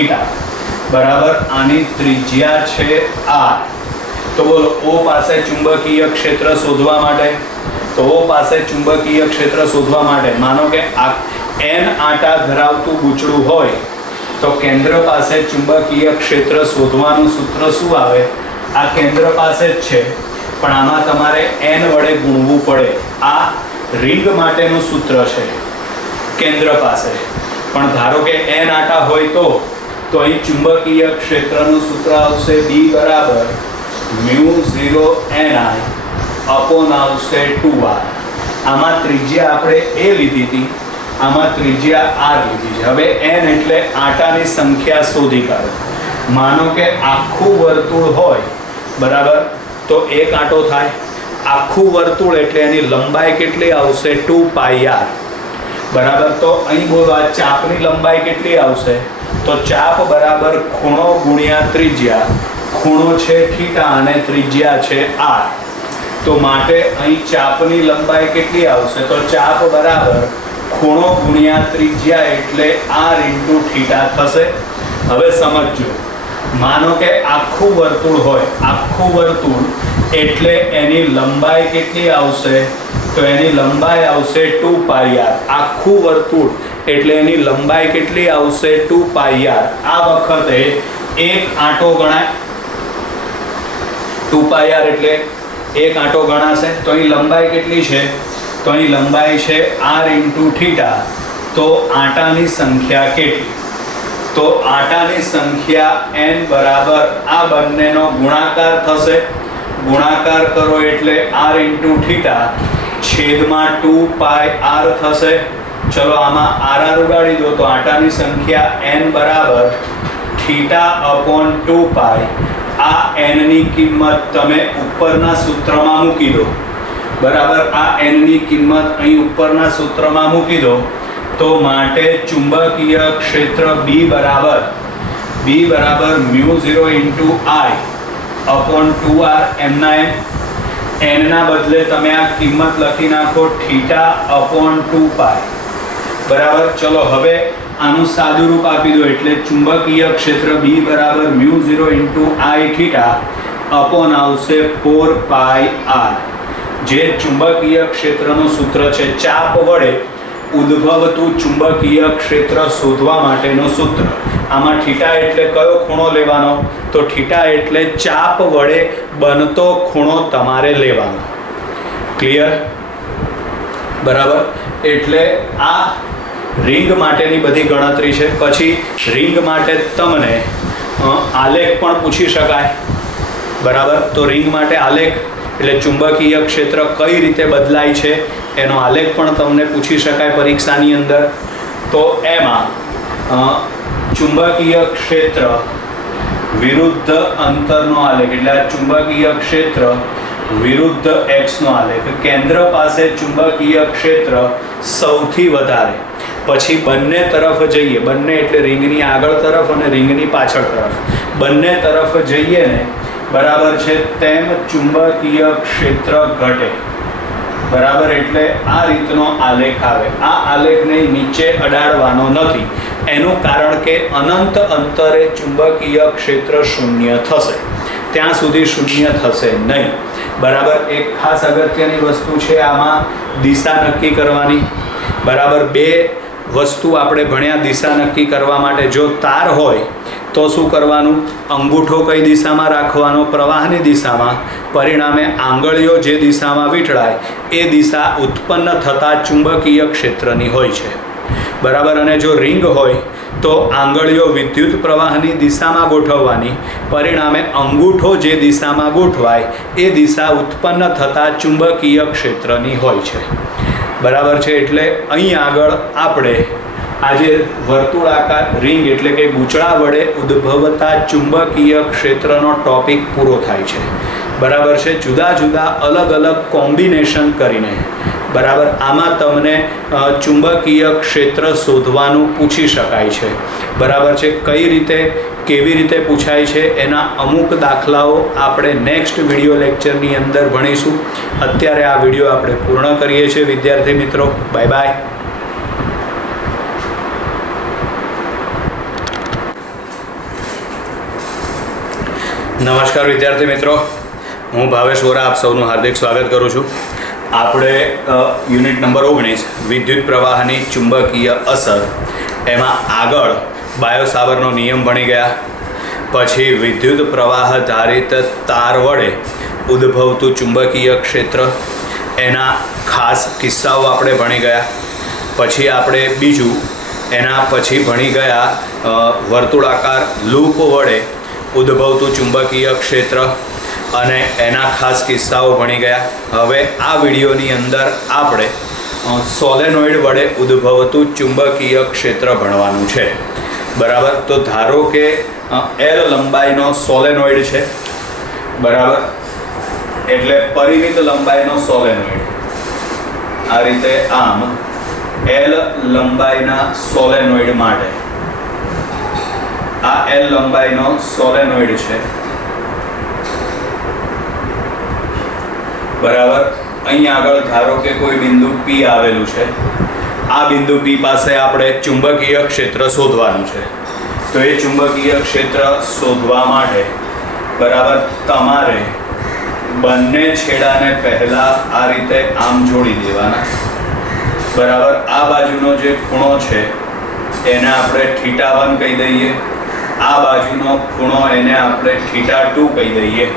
બરાબર. આની ત્રિજ્યા છે R. તો બોલો O પાસે ચુંબકીય ક્ષેત્ર શોધવા માટે, તો O પાસે ચુંબકીય ક્ષેત્ર શોધવા માટે માનો કે આ n આંટા ધરાવતું ગૂંચળું હોય તો કેન્દ્ર પાસે ચુંબકીય ક્ષેત્ર શોધવાનું સૂત્ર શું આવે? આ કેન્દ્ર પાસે જ છે પણ આમાં તમારે n વડે ગુણવું પડે. આ રિંગ માટેનું સૂત્ર છે કેન્દ્ર પાસે. પણ ધારો કે n આંટા હોય તો અહીં ચુંબકીય ક્ષેત્રનું સૂત્ર આવશે B બરાબર μ0 ni અપોન આવશે 2r. આમાં ત્રિજ્યા આપણે a લીધી હતી, આમાં ત્રિજ્યા r લીધી છે. હવે n એટલે આંટાની સંખ્યા શોધી કાઢો. માનો કે આખું વર્તુળ હોય, બરાબર, તો એક આંટો થાય. આખું વર્તુળ એટલે એની લંબાઈ કેટલી આવશે? 2πr. બરાબર. તો અહીં બોલો આ ચાપની લંબાઈ કેટલી આવશે? તો ચાપ બરાબર ખૂણો ગુણ્યા ત્રિજ્યા. ખૂણો છે θ અને ત્રિજ્યા છે r. તો માટે અહીં ચાપની લંબાઈ કેટલી આવશે? તો ચાપ બરાબર ખૂણો ગુણ્યા ત્રિજ્યા એટલે r × θ થશે. હવે સમજો. માનો કે આખું વર્તુળ હોય, આખું વર્તુળ એટલે એની લંબાઈ કેટલી આવશે? તો એની લંબાઈ આવશે 2πr. આખું વર્તુળ એટલે એની લંબાઈ કેટલી આવશે? 2πr. આ વખતે એક આંટો ગણાય. 2πr એટલે એક આંટો ગણાશે. તો અહીં લંબાઈ કેટલી છે? તો અહીં લંબાઈ છે r × θ. તો આંટાની સંખ્યા કેટલી? તો આંટાની સંખ્યા n બરાબર આ બંનેનો ગુણાકાર થશે. ગુણાકાર કરો એટલે r × θ છેદમાં 2πr થશે. ચલો આમાં r ઉડાડી દો તો આંટાની સંખ્યા n બરાબર θ/2π. આ n ની કિંમત તમે ઉપરના સૂત્રમાં મૂકી દો. બરાબર. આ n ની કિંમત અહીં ઉપરના સૂત્રમાં મૂકી દો તો માટે ચુંબકીય ક્ષેત્ર B બરાબર μ0 × I અપોન 2r. એમના n ના બદલે તમે આ કિંમત લખી નાખો θ/2π. બરાબર. ચલો હવે આનું સાદું રૂપ આપી દો એટલે ચુંબકીય ક્ષેત્ર B બરાબર μ0 × I θ અપોન આવશે 4πr. જે ચુંબકીય ક્ષેત્રનું સૂત્ર છે. ચાપ વડે ઉદ્ભવતું ચુંબકીય ક્ષેત્ર શોધવા માટેનું સૂત્ર. આમાં θ એટલે કયો ખૂણો લેવાનો? તો θ એટલે ચાપ વડે બનતો ખૂણો તમારે લેવાનો. ક્લિયર? બરાબર. એટલે આ રિંગ માટેની બધી ગણતરી છે. પછી રિંગ માટે તમને આલેખ પણ પૂછી શકાય. બરાબર. તો રિંગ માટે આલેખ એટલે ચુંબકીય ક્ષેત્ર કઈ રીતે બદલાય છે એનો આલેખ પણ તમને પૂછી શકાય પરીક્ષાની અંદર. તો એમાં ચુંબકીય ક્ષેત્ર વિરુદ્ધ અંતરનો આલેખ એટલે આ ચુંબકીય ક્ષેત્ર વિરુદ્ધ x નો આલેખ. કેન્દ્ર પાસે ચુંબકીય ક્ષેત્ર સૌથી વધારે, પછી બંને તરફ જઈએ, બંને એટલે રિંગની આગળ તરફ અને રિંગની પાછળ તરફ, બંને તરફ જઈએ ને, બરાબર છે, તેમ ચુંબકીય ક્ષેત્ર ઘટે. બરાબર. એટલે આ રીતનો આલેખ આવે. આ આલેખને નીચે અડાડવાનો નથી. એનું કારણ કે અનંત અંતરે ચુંબકીય ક્ષેત્ર શૂન્ય થશે. ત્યાં સુધી શૂન્ય થશે નહીં. બરાબર. એક ખાસ અગત્યની વસ્તુ છે આમાં દિશા નક્કી કરવાની. બરાબર. બે વસ્તુ આપણે ભણ્યા દિશા નક્કી કરવા માટે. જો તાર હોય તો શું કરવાનું? અંગૂઠો કઈ દિશામાં રાખવાનો? પ્રવાહની દિશામાં. પરિણામે આંગળીઓ જે દિશામાં વીંટળાય એ દિશા ઉત્પન્ન થતા ચુંબકીય ક્ષેત્રની હોય છે. બરાબર. અને જો રિંગ હોય તો આંગળીઓ વિદ્યુત પ્રવાહની દિશામાં ગોઠવવાની, પરિણામે અંગૂઠો જે દિશામાં ગોઠવાય એ દિશા ઉત્પન્ન થતા ચુંબકીય ક્ષેત્રની હોય છે. બરાબર છે. એટલે અહીં આગળ આપણે આજે વર્તુળાકાર રિંગ એટલે કે ગૂંચળા વડે ઉદ્ભવતા ચુંબકીય ક્ષેત્રનો ટોપિક પૂરો થાય છે. બરાબર છે. જુદા જુદા અલગ અલગ કોમ્બિનેશન કરીને, બરાબર, આમાં તમને ચુંબકીય ક્ષેત્ર શોધવાનું પૂછી શકાય છે. બરાબર છે. કઈ રીતે, કેવી રીતે પૂછાય છે એના અમુક દાખલાઓ આપણે નેક્સ્ટ વિડીયો લેક્ચરની અંદર ભણીશું. અત્યારે આ વિડીયો આપણે પૂર્ણ કરીએ છીએ વિદ્યાર્થી મિત્રો. Bye bye. નમસ્કાર વિદ્યાર્થી મિત્રો, હું ભાવેશ વોરા આપ સૌનું હાર્દિક સ્વાગત કરું છું. આપણે યુનિટ નંબર 19 વિદ્યુત પ્રવાહની ચુંબકીય અસર, એમાં આગળ બાયો સાવરનો નિયમ ભણી ગયા. પછી વિદ્યુત પ્રવાહ ધારિત તાર વડે ઉદ્ભવતું ચુંબકીય ક્ષેત્ર, એના ખાસ કિસ્સાઓ આપણે ભણી ગયા. પછી આપણે બીજું એના પછી ભણી ગયા વર્તુળાકાર લૂપ વડે ઉદ્ભવતું ચુંબકીય ક્ષેત્ર અને એના ખાસ કિસ્સાઓ ભણી ગયા. હવે આ વિડીયોની અંદર આપણે સોલેનોઇડ વડે ઉદ્ભવતું ચુંબકીય ક્ષેત્ર ભણવાનું છે. બરાબર. તો ધારો કે L લંબાઈનો સોલેનોઇડ છે. બરાબર. એટલે પરિમિત લંબાઈનો સોલેનોઇડ, આ રીતે આમ L લંબાઈના સોલેનોઇડ માટે આ L લંબાઈનો સોલેનોઇડ છે. બરાબર. અહીં આગળ ધારો કે કોઈ બિંદુ P આવેલું છે. આ બિંદુ P પાસે આપણે ચુંબકીય ક્ષેત્ર શોધવાનું છે. તો એ ચુંબકીય ક્ષેત્ર શોધવા માટે, બરાબર, તમારે બંને છેડાને પહેલા આ રીતે આમ જોડી દેવાના. બરાબર. આ બાજુનો જે ખૂણો છે એને આપણે θ1 કહી દઈએ. આ બાજુનો ખૂણો એને આપણે θ2 કહી દઈએ.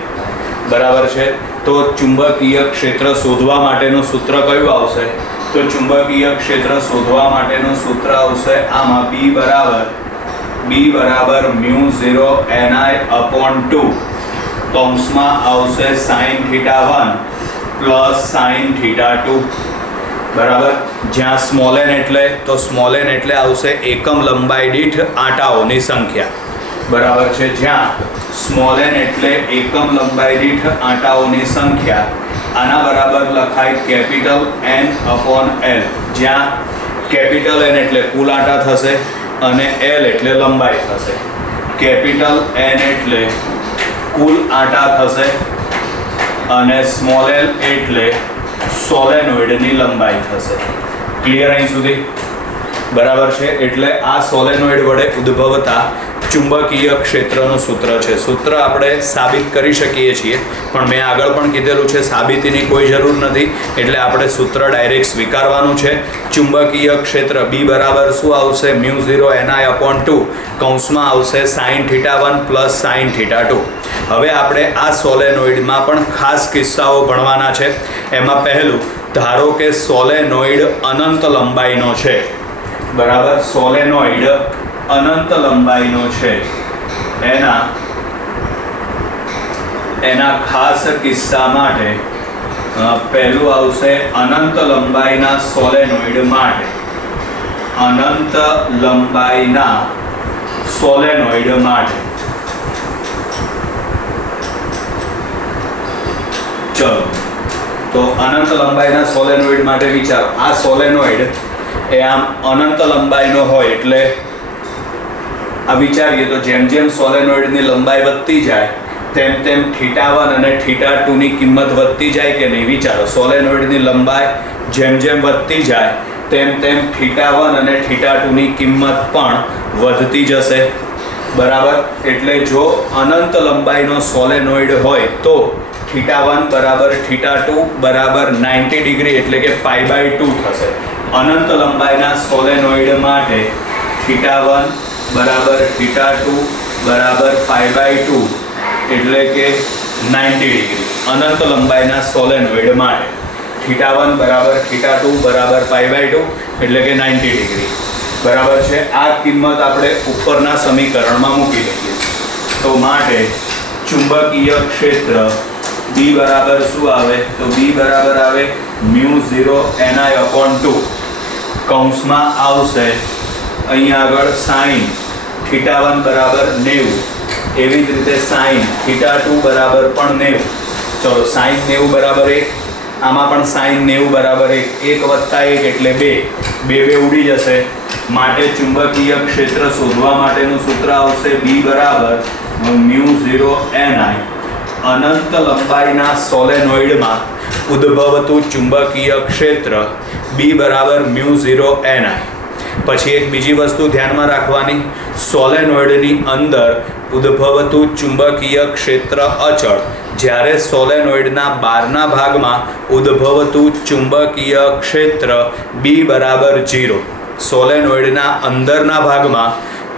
બરાબર છે. તો ચુંબકીય ક્ષેત્ર શોધવા માટેનું સૂત્ર કયું આવશે? તો ચુંબકીય ક્ષેત્ર શોધવા માટેનું સૂત્ર આવશે આમાં B બરાબર μ0 Ni/2, કૌંસમાં આવશે sin θ1 પ્લસ sin θ2. બરાબર. જ્યાં સ્મોલ n એટલે આવશે એકમ લંબાઈ દીઠ આંટાઓની સંખ્યા. બરાબર છે. જ્યાં સ્મોલ n એટલે એકમ લંબાઈ દીઠ આંટાઓની સંખ્યા, આના બરાબર લખાય કેપિટલ N/L, જ્યાં કેપિટલ N એટલે કુલ આંટા થશે અને L એટલે લંબાઈ થશે. કેપિટલ N એટલે કુલ આંટા થશે અને સ્મોલ l એટલે સોલેનોઇડની લંબાઈ થશે. ક્લિયર અહીં સુધી? બરાબર છે. એટલે આ સોલેનોઇડ વડે ઉદ્ભવતા ચુંબકીય ક્ષેત્રનું સૂત્ર છે. સૂત્ર આપણે સાબિત કરી શકીએ છીએ, પણ મેં આગળ પણ કીધેલું છે સાબિતીની કોઈ જરૂર નથી. એટલે આપણે સૂત્ર ડાયરેક્ટ સ્વીકારવાનું છે. ચુંબકીય ક્ષેત્ર B બરાબર શું આવશે? μ0 Ni/2, કૌંસમાં આવશે sin θ1 પ્લસ sin θ2. હવે આપણે આ સોલેનોઇડમાં પણ ખાસ કિસ્સાઓ ભણવાના છે. એમાં પહેલું, ધારો કે સોલેનોઇડ અનંત લંબાઈનો છે. બરાબર. સોલેનોઇડ અનંત લંબાઈનો છે. એના ખાસ કિસ્સા માટે પહેલું આવશે અનંત લંબાઈના સોલેનોઇડ માટે. અનંત લંબાઈના સોલેનોઇડ માટે ચલો, તો અનંત લંબાઈના સોલેનોઇડ માટે વિચારો. આ સોલેનોઇડ એ આમ અનંત લંબાઈનો હોય એટલે આ વિચારીએ તો જેમ જેમ સોલેનોઇડની લંબાઈ વધતી જાય તેમ તેમ θ1 અને θ2 ની કિંમત વધતી જાય કે નહીં? વિચારો. સોલેનોઇડની લંબાઈ જેમ જેમ વધતી જાય તેમ તેમ θ1 અને θ2 ની કિંમત પણ વધતી જશે. બરાબર. એટલે જો અનંત લંબાઈનો સોલેનોઇડ હોય તો θ1 બરાબર θ2 બરાબર 90 ડિગ્રી એટલે કે π/2 થશે. અનંત લંબાઈના સોલેનોઇડ માટે θ1 બરાબર θ2 બરાબર π/2 એટલે કે 90 ડિગ્રી અનંત લંબાઈના સોલેનોઇડ માટે. θ1 બરાબર θ2 બરાબર π/2 એટલે કે 90 ડિગ્રી બરાબર છે. આ કિંમત આપણે ઉપરના સમીકરણમાં મૂકી દઈએ. તો માટે ચુંબકીય ક્ષેત્ર B બરાબર શું આવે? તો B બરાબર આવે μ0 Ni/2. કૌંસમાં આવશે અહીંયા આગળ sin θ1 બરાબર 90, એવી જ રીતે sin θ2 બરાબર પણ 90. ચલો sin 90 બરાબર 1, આમાં પણ sin 90 બરાબર 1, 1 વત્તા 1 એટલે 2, 2 ઉડી જશે. માટે ચુંબકીય ક્ષેત્ર શોધવા માટેનું સૂત્ર આવશે B બરાબર μ0 Ni. અનંત લંબાઈના સોલેનોઇડમાં ઉદ્ભવતું ચુંબકીય ક્ષેત્ર B બરાબર μ0 Ni. પછી એક બીજી વસ્તુ ધ્યાનમાં રાખવાની, સોલેનોઇડની અંદર ઉદ્ભવતું ચુંબકીય ક્ષેત્ર અચળ, જ્યારે સોલેનોઇડના બહારના ભાગમાં ઉદ્ભવતું ચુંબકીય ક્ષેત્ર B બરાબર 0. સોલેનોઇડના અંદરના ભાગમાં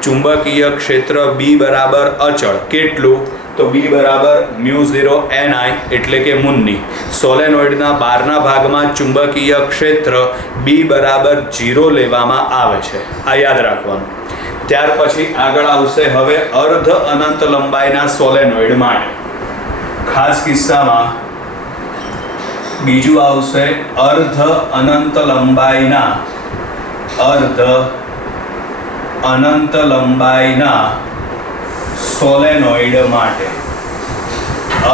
ચુંબકીય ક્ષેત્ર B બરાબર અચળ. કેટલું? તો B બરાબર μ0 Ni એટલે કે મુન્ની. સોલેનોઇડના બહારના ભાગમાં ચુંબકીય ક્ષેત્ર B બરાબર 0 લેવામાં આવે છે. આ યાદ રાખવાનું. ત્યાર પછી આગળ આવશે હવે અર્ધ અનંત લંબાઈના સોલેનોઇડ માટે. ખાસ કિસ્સામાં બીજું આવશે અર્ધ અનંત લંબાઈના સોલેનોઇડ માટે.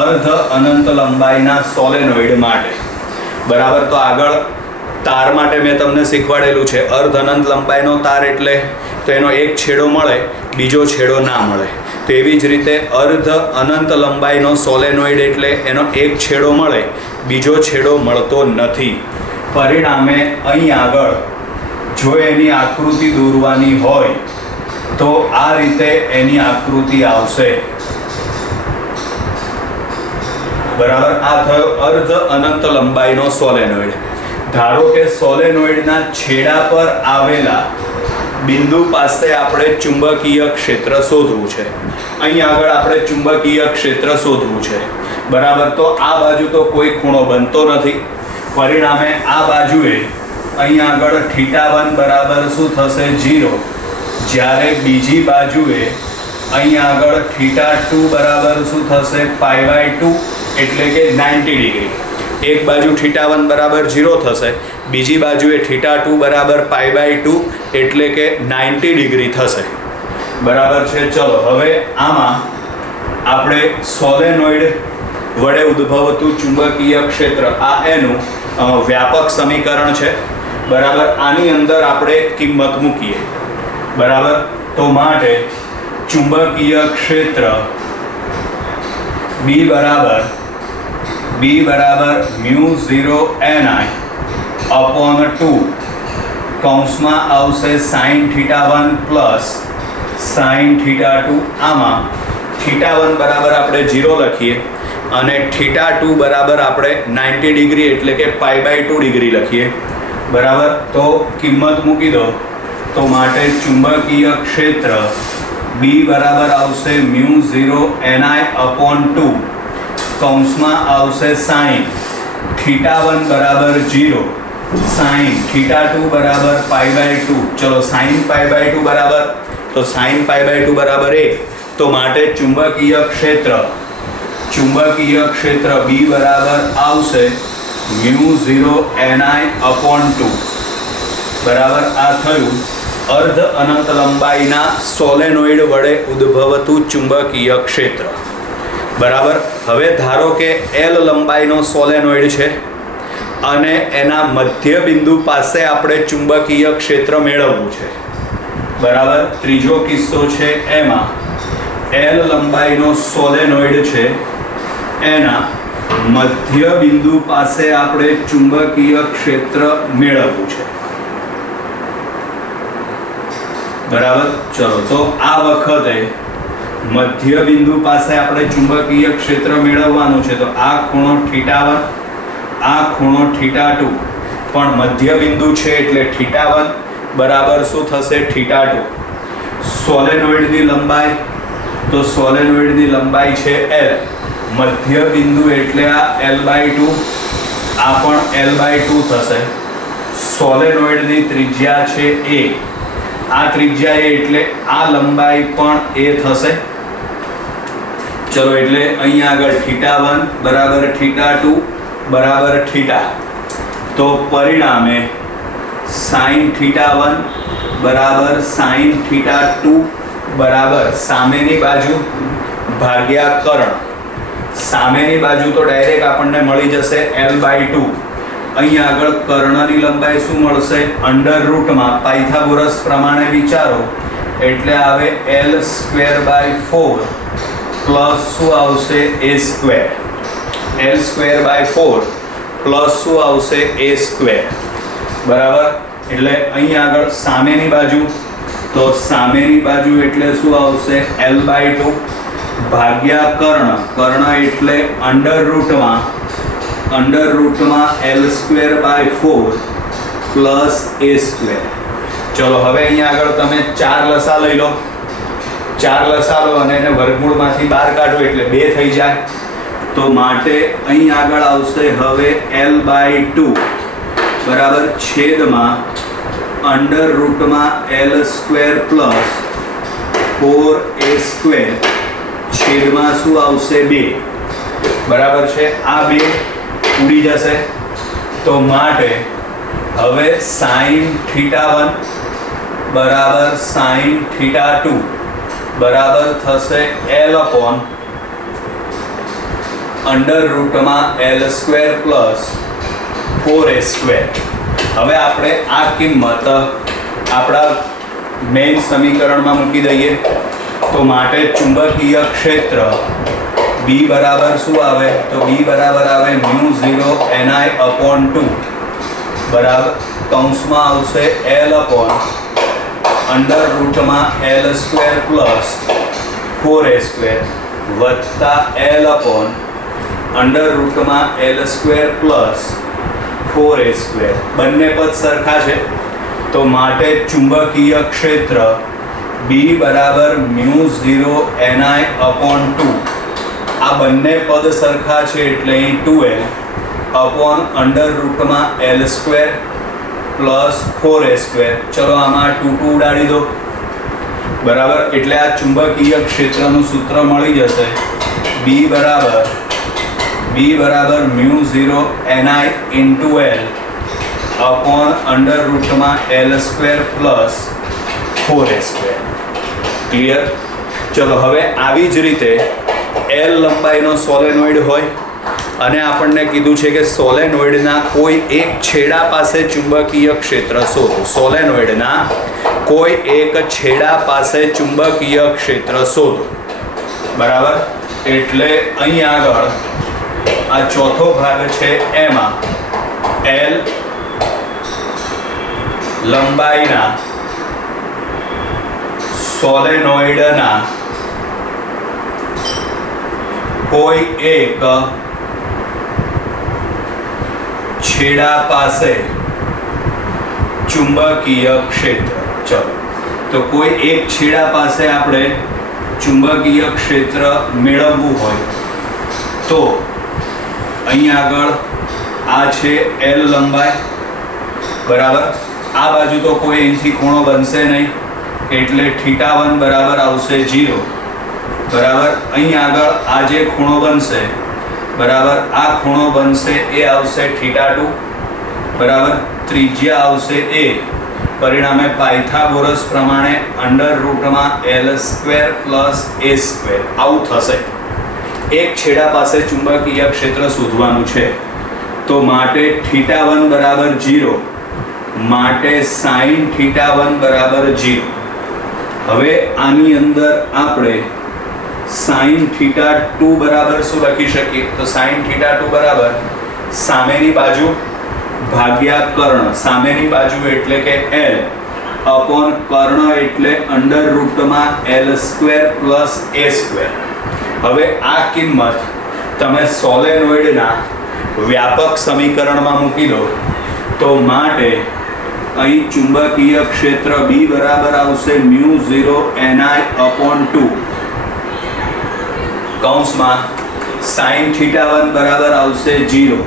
અર્ધ અનંત લંબાઈના સોલેનોઇડ માટે બરાબર. તો આગળ તાર માટે મેં તમને શીખવાડેલું છે, અર્ધ અનંત લંબાઈનો તાર એટલે તો એનો એક છેડો મળે, બીજો છેડો ના મળે. તો એવી જ રીતે અર્ધ અનંત લંબાઈનો સોલેનોઇડ એટલે એનો એક છેડો મળે, બીજો છેડો મળતો નથી. પરિણામે અહીં આગળ જો એની આકૃતિ દોરવાની હોય તો આ રીતે એની આકૃતિ આવશે બરાબર. આ થયો અર્ધ અનંત લંબાઈનો સોલેનોઇડ. ધારો કે સોલેનોઇડના છેડા પર આવેલા બિંદુ પાસે આપણે ચુંબકીય ક્ષેત્ર શોધવું છે. અહીં આગળ આપણે ચુંબકીય ક્ષેત્ર શોધવું છે બરાબર. તો આ બાજુ તો કોઈ ખૂણો બનતો નથી. પરિણામે આ બાજુએ અહીં આગળ θ1 બરાબર શું થશે? 0. જ્યારે બીજી બાજુએ અહીં આગળ θ2 બરાબર શું થશે? π/2 એટલે કે 90 ડિગ્રી. એક બાજુ θ1 બરાબર 0 થશે, બીજી બાજુએ θ2 બરાબર π/2 એટલે કે 90 ડિગ્રી થશે બરાબર છે. ચલો હવે આમાં આપણે સોલેનોઇડ વડે ઉદ્ભવતું ચુંબકીય ક્ષેત્ર, આ એનું વ્યાપક સમીકરણ છે બરાબર. આની અંદર આપણે કિંમત મૂકીએ બરાબર. તો માટે ચુંબકીય ક્ષેત્ર B બરાબર μ0 Ni/2. કૌંસમાં આવશે sin θ1 પ્લસ sin θ2. આમાં θ1 બરાબર આપણે 0 લખીએ અને θ2 બરાબર આપણે 90 ડિગ્રી એટલે કે π/2 ડિગ્રી લખીએ બરાબર. તો કિંમત મૂકી દો. તો માટે ચુંબકીય ક્ષેત્ર B બરાબર આવશે μ0 Ni/2. કૌંસમાં આવશે sin θ1 બરાબર 0, sin θ2 બરાબર π/2. ચલો sin π/2 બરાબર, તો sin π/2 બરાબર 1. તો માટે ચુંબકીય ક્ષેત્ર B બરાબર આવશે μ0 Ni/2 બરાબર. આ થયું અર્ધ અનંત લંબાઈના સોલેનોઇડ વડે ઉદ્ભવતું ચુંબકીય ક્ષેત્ર બરાબર. હવે ધારો કે L લંબાઈનો સોલેનોઇડ છે અને એના મધ્ય બિંદુ પાસે આપણે ચુંબકીય ક્ષેત્ર મેળવવું છે બરાબર. ત્રીજો કિસ્સો છે, એમાં L લંબાઈનો સોલેનોઇડ છે, એના મધ્ય બિંદુ પાસે આપણે ચુંબકીય ક્ષેત્ર મેળવવું છે બરાબર. ચલો તો આ વખતે મધ્ય બિંદુ પાસે આપણે ચુંબકીય ક્ષેત્ર મેળવવાનું છે. તો આ ખૂણો θ1, આ ખૂણો θ2, પણ મધ્ય બિંદુ છે એટલે θ1 બરાબર શું થશે? θ2. સોલેનોઇડની લંબાઈ, તો સોલેનોઇડની લંબાઈ છે L. મધ્ય બિંદુ એટલે આ L/2 આ પણ L/2 થશે. સોલેનોઇડની ત્રિજ્યા છે a. આ ત્રિજ્યા a એટલે આ લંબાઈ પણ a થશે. ચલો એટલે અહીંયા આગળ θ1 બરાબર θ2 બરાબર θ. તો પરિણામે sin θ1 બરાબર sin θ2 બરાબર સામેની બાજુ ભાગ્યા કર્ણ. સામેની બાજુ તો ડાયરેક્ટ આપણને મળી જશે L/2. અહીંયા આગળ કર્ણની લંબાઈ શું મળશે? અંડર રૂટમાં પાયથાગોરસ પ્રમાણે વિચારો એટલે આવે L²/4 પ્લસ શું આવશે? a². L²/4 પ્લસ શું આવશે? a². બરાબર. એટલે અહીંયા આગળ સામેની બાજુ, તો સામેની બાજુ એટલે શું આવશે? L/2 ભાગ્યા કર્ણ. કર્ણ એટલે અંડર રૂટમાં L²/4 પ્લસ a². ચલો હવે અહીંયા આગળ તમે 4 લસા લઈ લો. 4 લસા લો અને એને વર્ગમૂળમાંથી બહાર કાઢો એટલે 2 થઈ જાય. તો માટે અહીં આગળ આવશે હવે L/2 બરાબર છેદમાં અંડર રૂટમાં L² પ્લસ 4a² છેદમાં શું આવશે? 2. બરાબર છે. આ 2 ઉડી જશે. તો માટે હવે sin θ1 બરાબર sin θ2 બરાબર થશે L/ અંડર રૂટમાં L² પ્લસ 4a². હવે આપણે આ કિંમત આપણા મેઇન સમીકરણમાં મૂકી દઈએ. તો માટે ચુંબકીય ક્ષેત્ર B બરાબર શું આવે? તો B બરાબર આવે μ0 ni/2 બરાબર કૌંસમાં આવશે L/ અંડર રૂટમાં L² પ્લસ 4a² વત્તા L/ અંડર રૂટમાં L² પ્લસ 4a². બંને પદ સરખા છે. તો માટે ચુંબકીય ક્ષેત્ર B બરાબર μ0 ni/2. આ બંને પદ સરખા છે એટલે અહીં 2l અપોન અંડર રૂટમાં L² પ્લસ 4a². ચલો આમાં 2 ઉડાડી દો. બરાબર. એટલે આ ચુંબકીય ક્ષેત્રનું સૂત્ર મળી જશે. B બરાબર μ0 ni/l અપોન અંડર રૂટમાં L² પ્લસ 4a². ક્લિયર? ચલો હવે આવી જ રીતે L લંબાઈનો સોલેનોઇડ હોય અને આપણને કીધું છે કે સોલેનોઇડના કોઈ એક છેડા પાસે ચુંબકીય ક્ષેત્ર શોધો. સોલેનોઇડના કોઈ એક છેડા પાસે ચુંબકીય ક્ષેત્ર શોધો. બરાબર. એટલે અહીં આગળ આ ચોથો ભાગ છે એમાં L લંબાઈના સોલેનોઇડના કોઈ એક છેડા પાસે ચુંબકીય ક્ષેત્ર. ચલો તો કોઈ એક છેડા પાસે આપણે ચુંબકીય ક્ષેત્ર મેળવવું હોય તો અહીં આગળ આ છે L લંબાઈ. બરાબર. આ બાજુ તો કોઈ અહીંથી ખૂણો બનશે નહીં એટલે θ1 બરાબર આવશે 0. બરાબર. અહીં આગળ આ જે ખૂણો બનશે બરાબર આ ખૂણો બનશે એ આવશે θ2. બરાબર. ત્રિજ્યા આવશે a. પરિણામે પાયથાગોરસ પ્રમાણે અંડર રૂટમાં L² પ્લસ a². આવું થશે. એક છેડા પાસે ચુંબકીય ક્ષેત્ર શોધવાનું છે. તો માટે θ1 બરાબર 0 માટે sin θ1 બરાબર 0. હવે આની અંદર આપણે sin θ2 બરાબર શું લખી શકીએ? તો sin θ2 બરાબર સામેની બાજુ ભાગ્યા કર્ણ. સામેની બાજુ એટલે કે L અપોન કર્ણ એટલે અંડર રૂટમાં L² પ્લસ a². હવે આ કિંમત તમે સોલેનોઇડના વ્યાપક સમીકરણમાં મૂકી દો તો માટે અહીં ચુંબકીય ક્ષેત્ર B બરાબર આવશે μ0 ni/2 કૌંસમાં sin θ1 બરાબર આવશે 0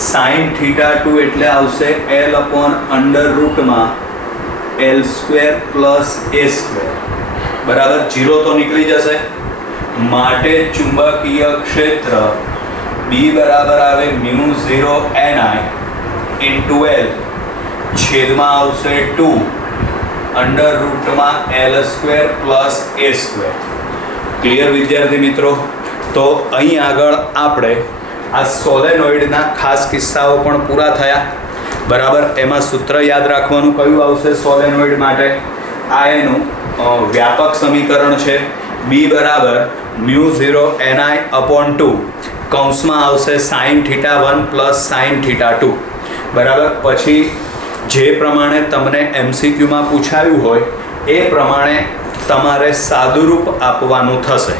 સાઇન થીટા 2 એટલે આવશે L અપોન અંડર રૂટમાં L² પ્લસ A², બરાબર. 0 તો નીકળી જશે. માટે ચુંબકીય ક્ષેત્ર B બરાબર આવે μ0 ni ઇન્ટુ L છેદમાં આવશે 2 અંડર રૂટમાં L² પ્લસ A². ક્લિયર વિદ્યાર્થી મિત્રો? તો અહીં આગળ આપણે આ સોલેનોઇડના ખાસ કિસ્સાઓ પણ પૂરા થયા, બરાબર. એમાં સૂત્ર યાદ રાખવાનું કયું આવશે સોલેનોઇડ માટે? આ એનું વ્યાપક સમીકરણ છે. B બરાબર μ0 ni અપોન 2 કૌંસમાં આવશે sine theta 1 plus sine theta 2, બરાબર. પછી જે પ્રમાણે તમને MCQમાં પૂછાયું હોય એ પ્રમાણે તમારે સાદુરૂપ આપવાનું થશે,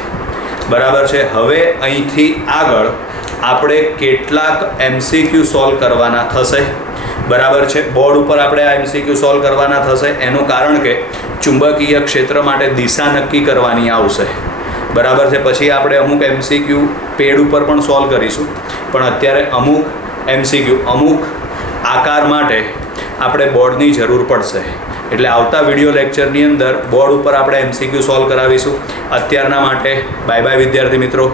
બરાબર છે. હવે અહીંથી આગળ આપણે કેટલાક MCQ સોલ્વ કરવાના થશે, બરાબર છે. બોર્ડ ઉપર આપણે આ MCQ સોલ્વ કરવાના થશે. એનું કારણ કે ચુંબકીય ક્ષેત્ર માટે દિશા નક્કી કરવાની આવશે, બરાબર છે. પછી આપણે અમુક MCQ પેડ ઉપર પણ સોલ્વ કરીશું, પણ અત્યારે અમુક MCQ અમુક આકાર માટે આપણે બોર્ડની જરૂર પડશે. એટલે આવતા વિડીયો લેક્ચરની અંદર બોર્ડ ઉપર આપણે MCQ સોલ્વ કરાવીશું. અત્યારના માટે બાય બાય વિદ્યાર્થી મિત્રો.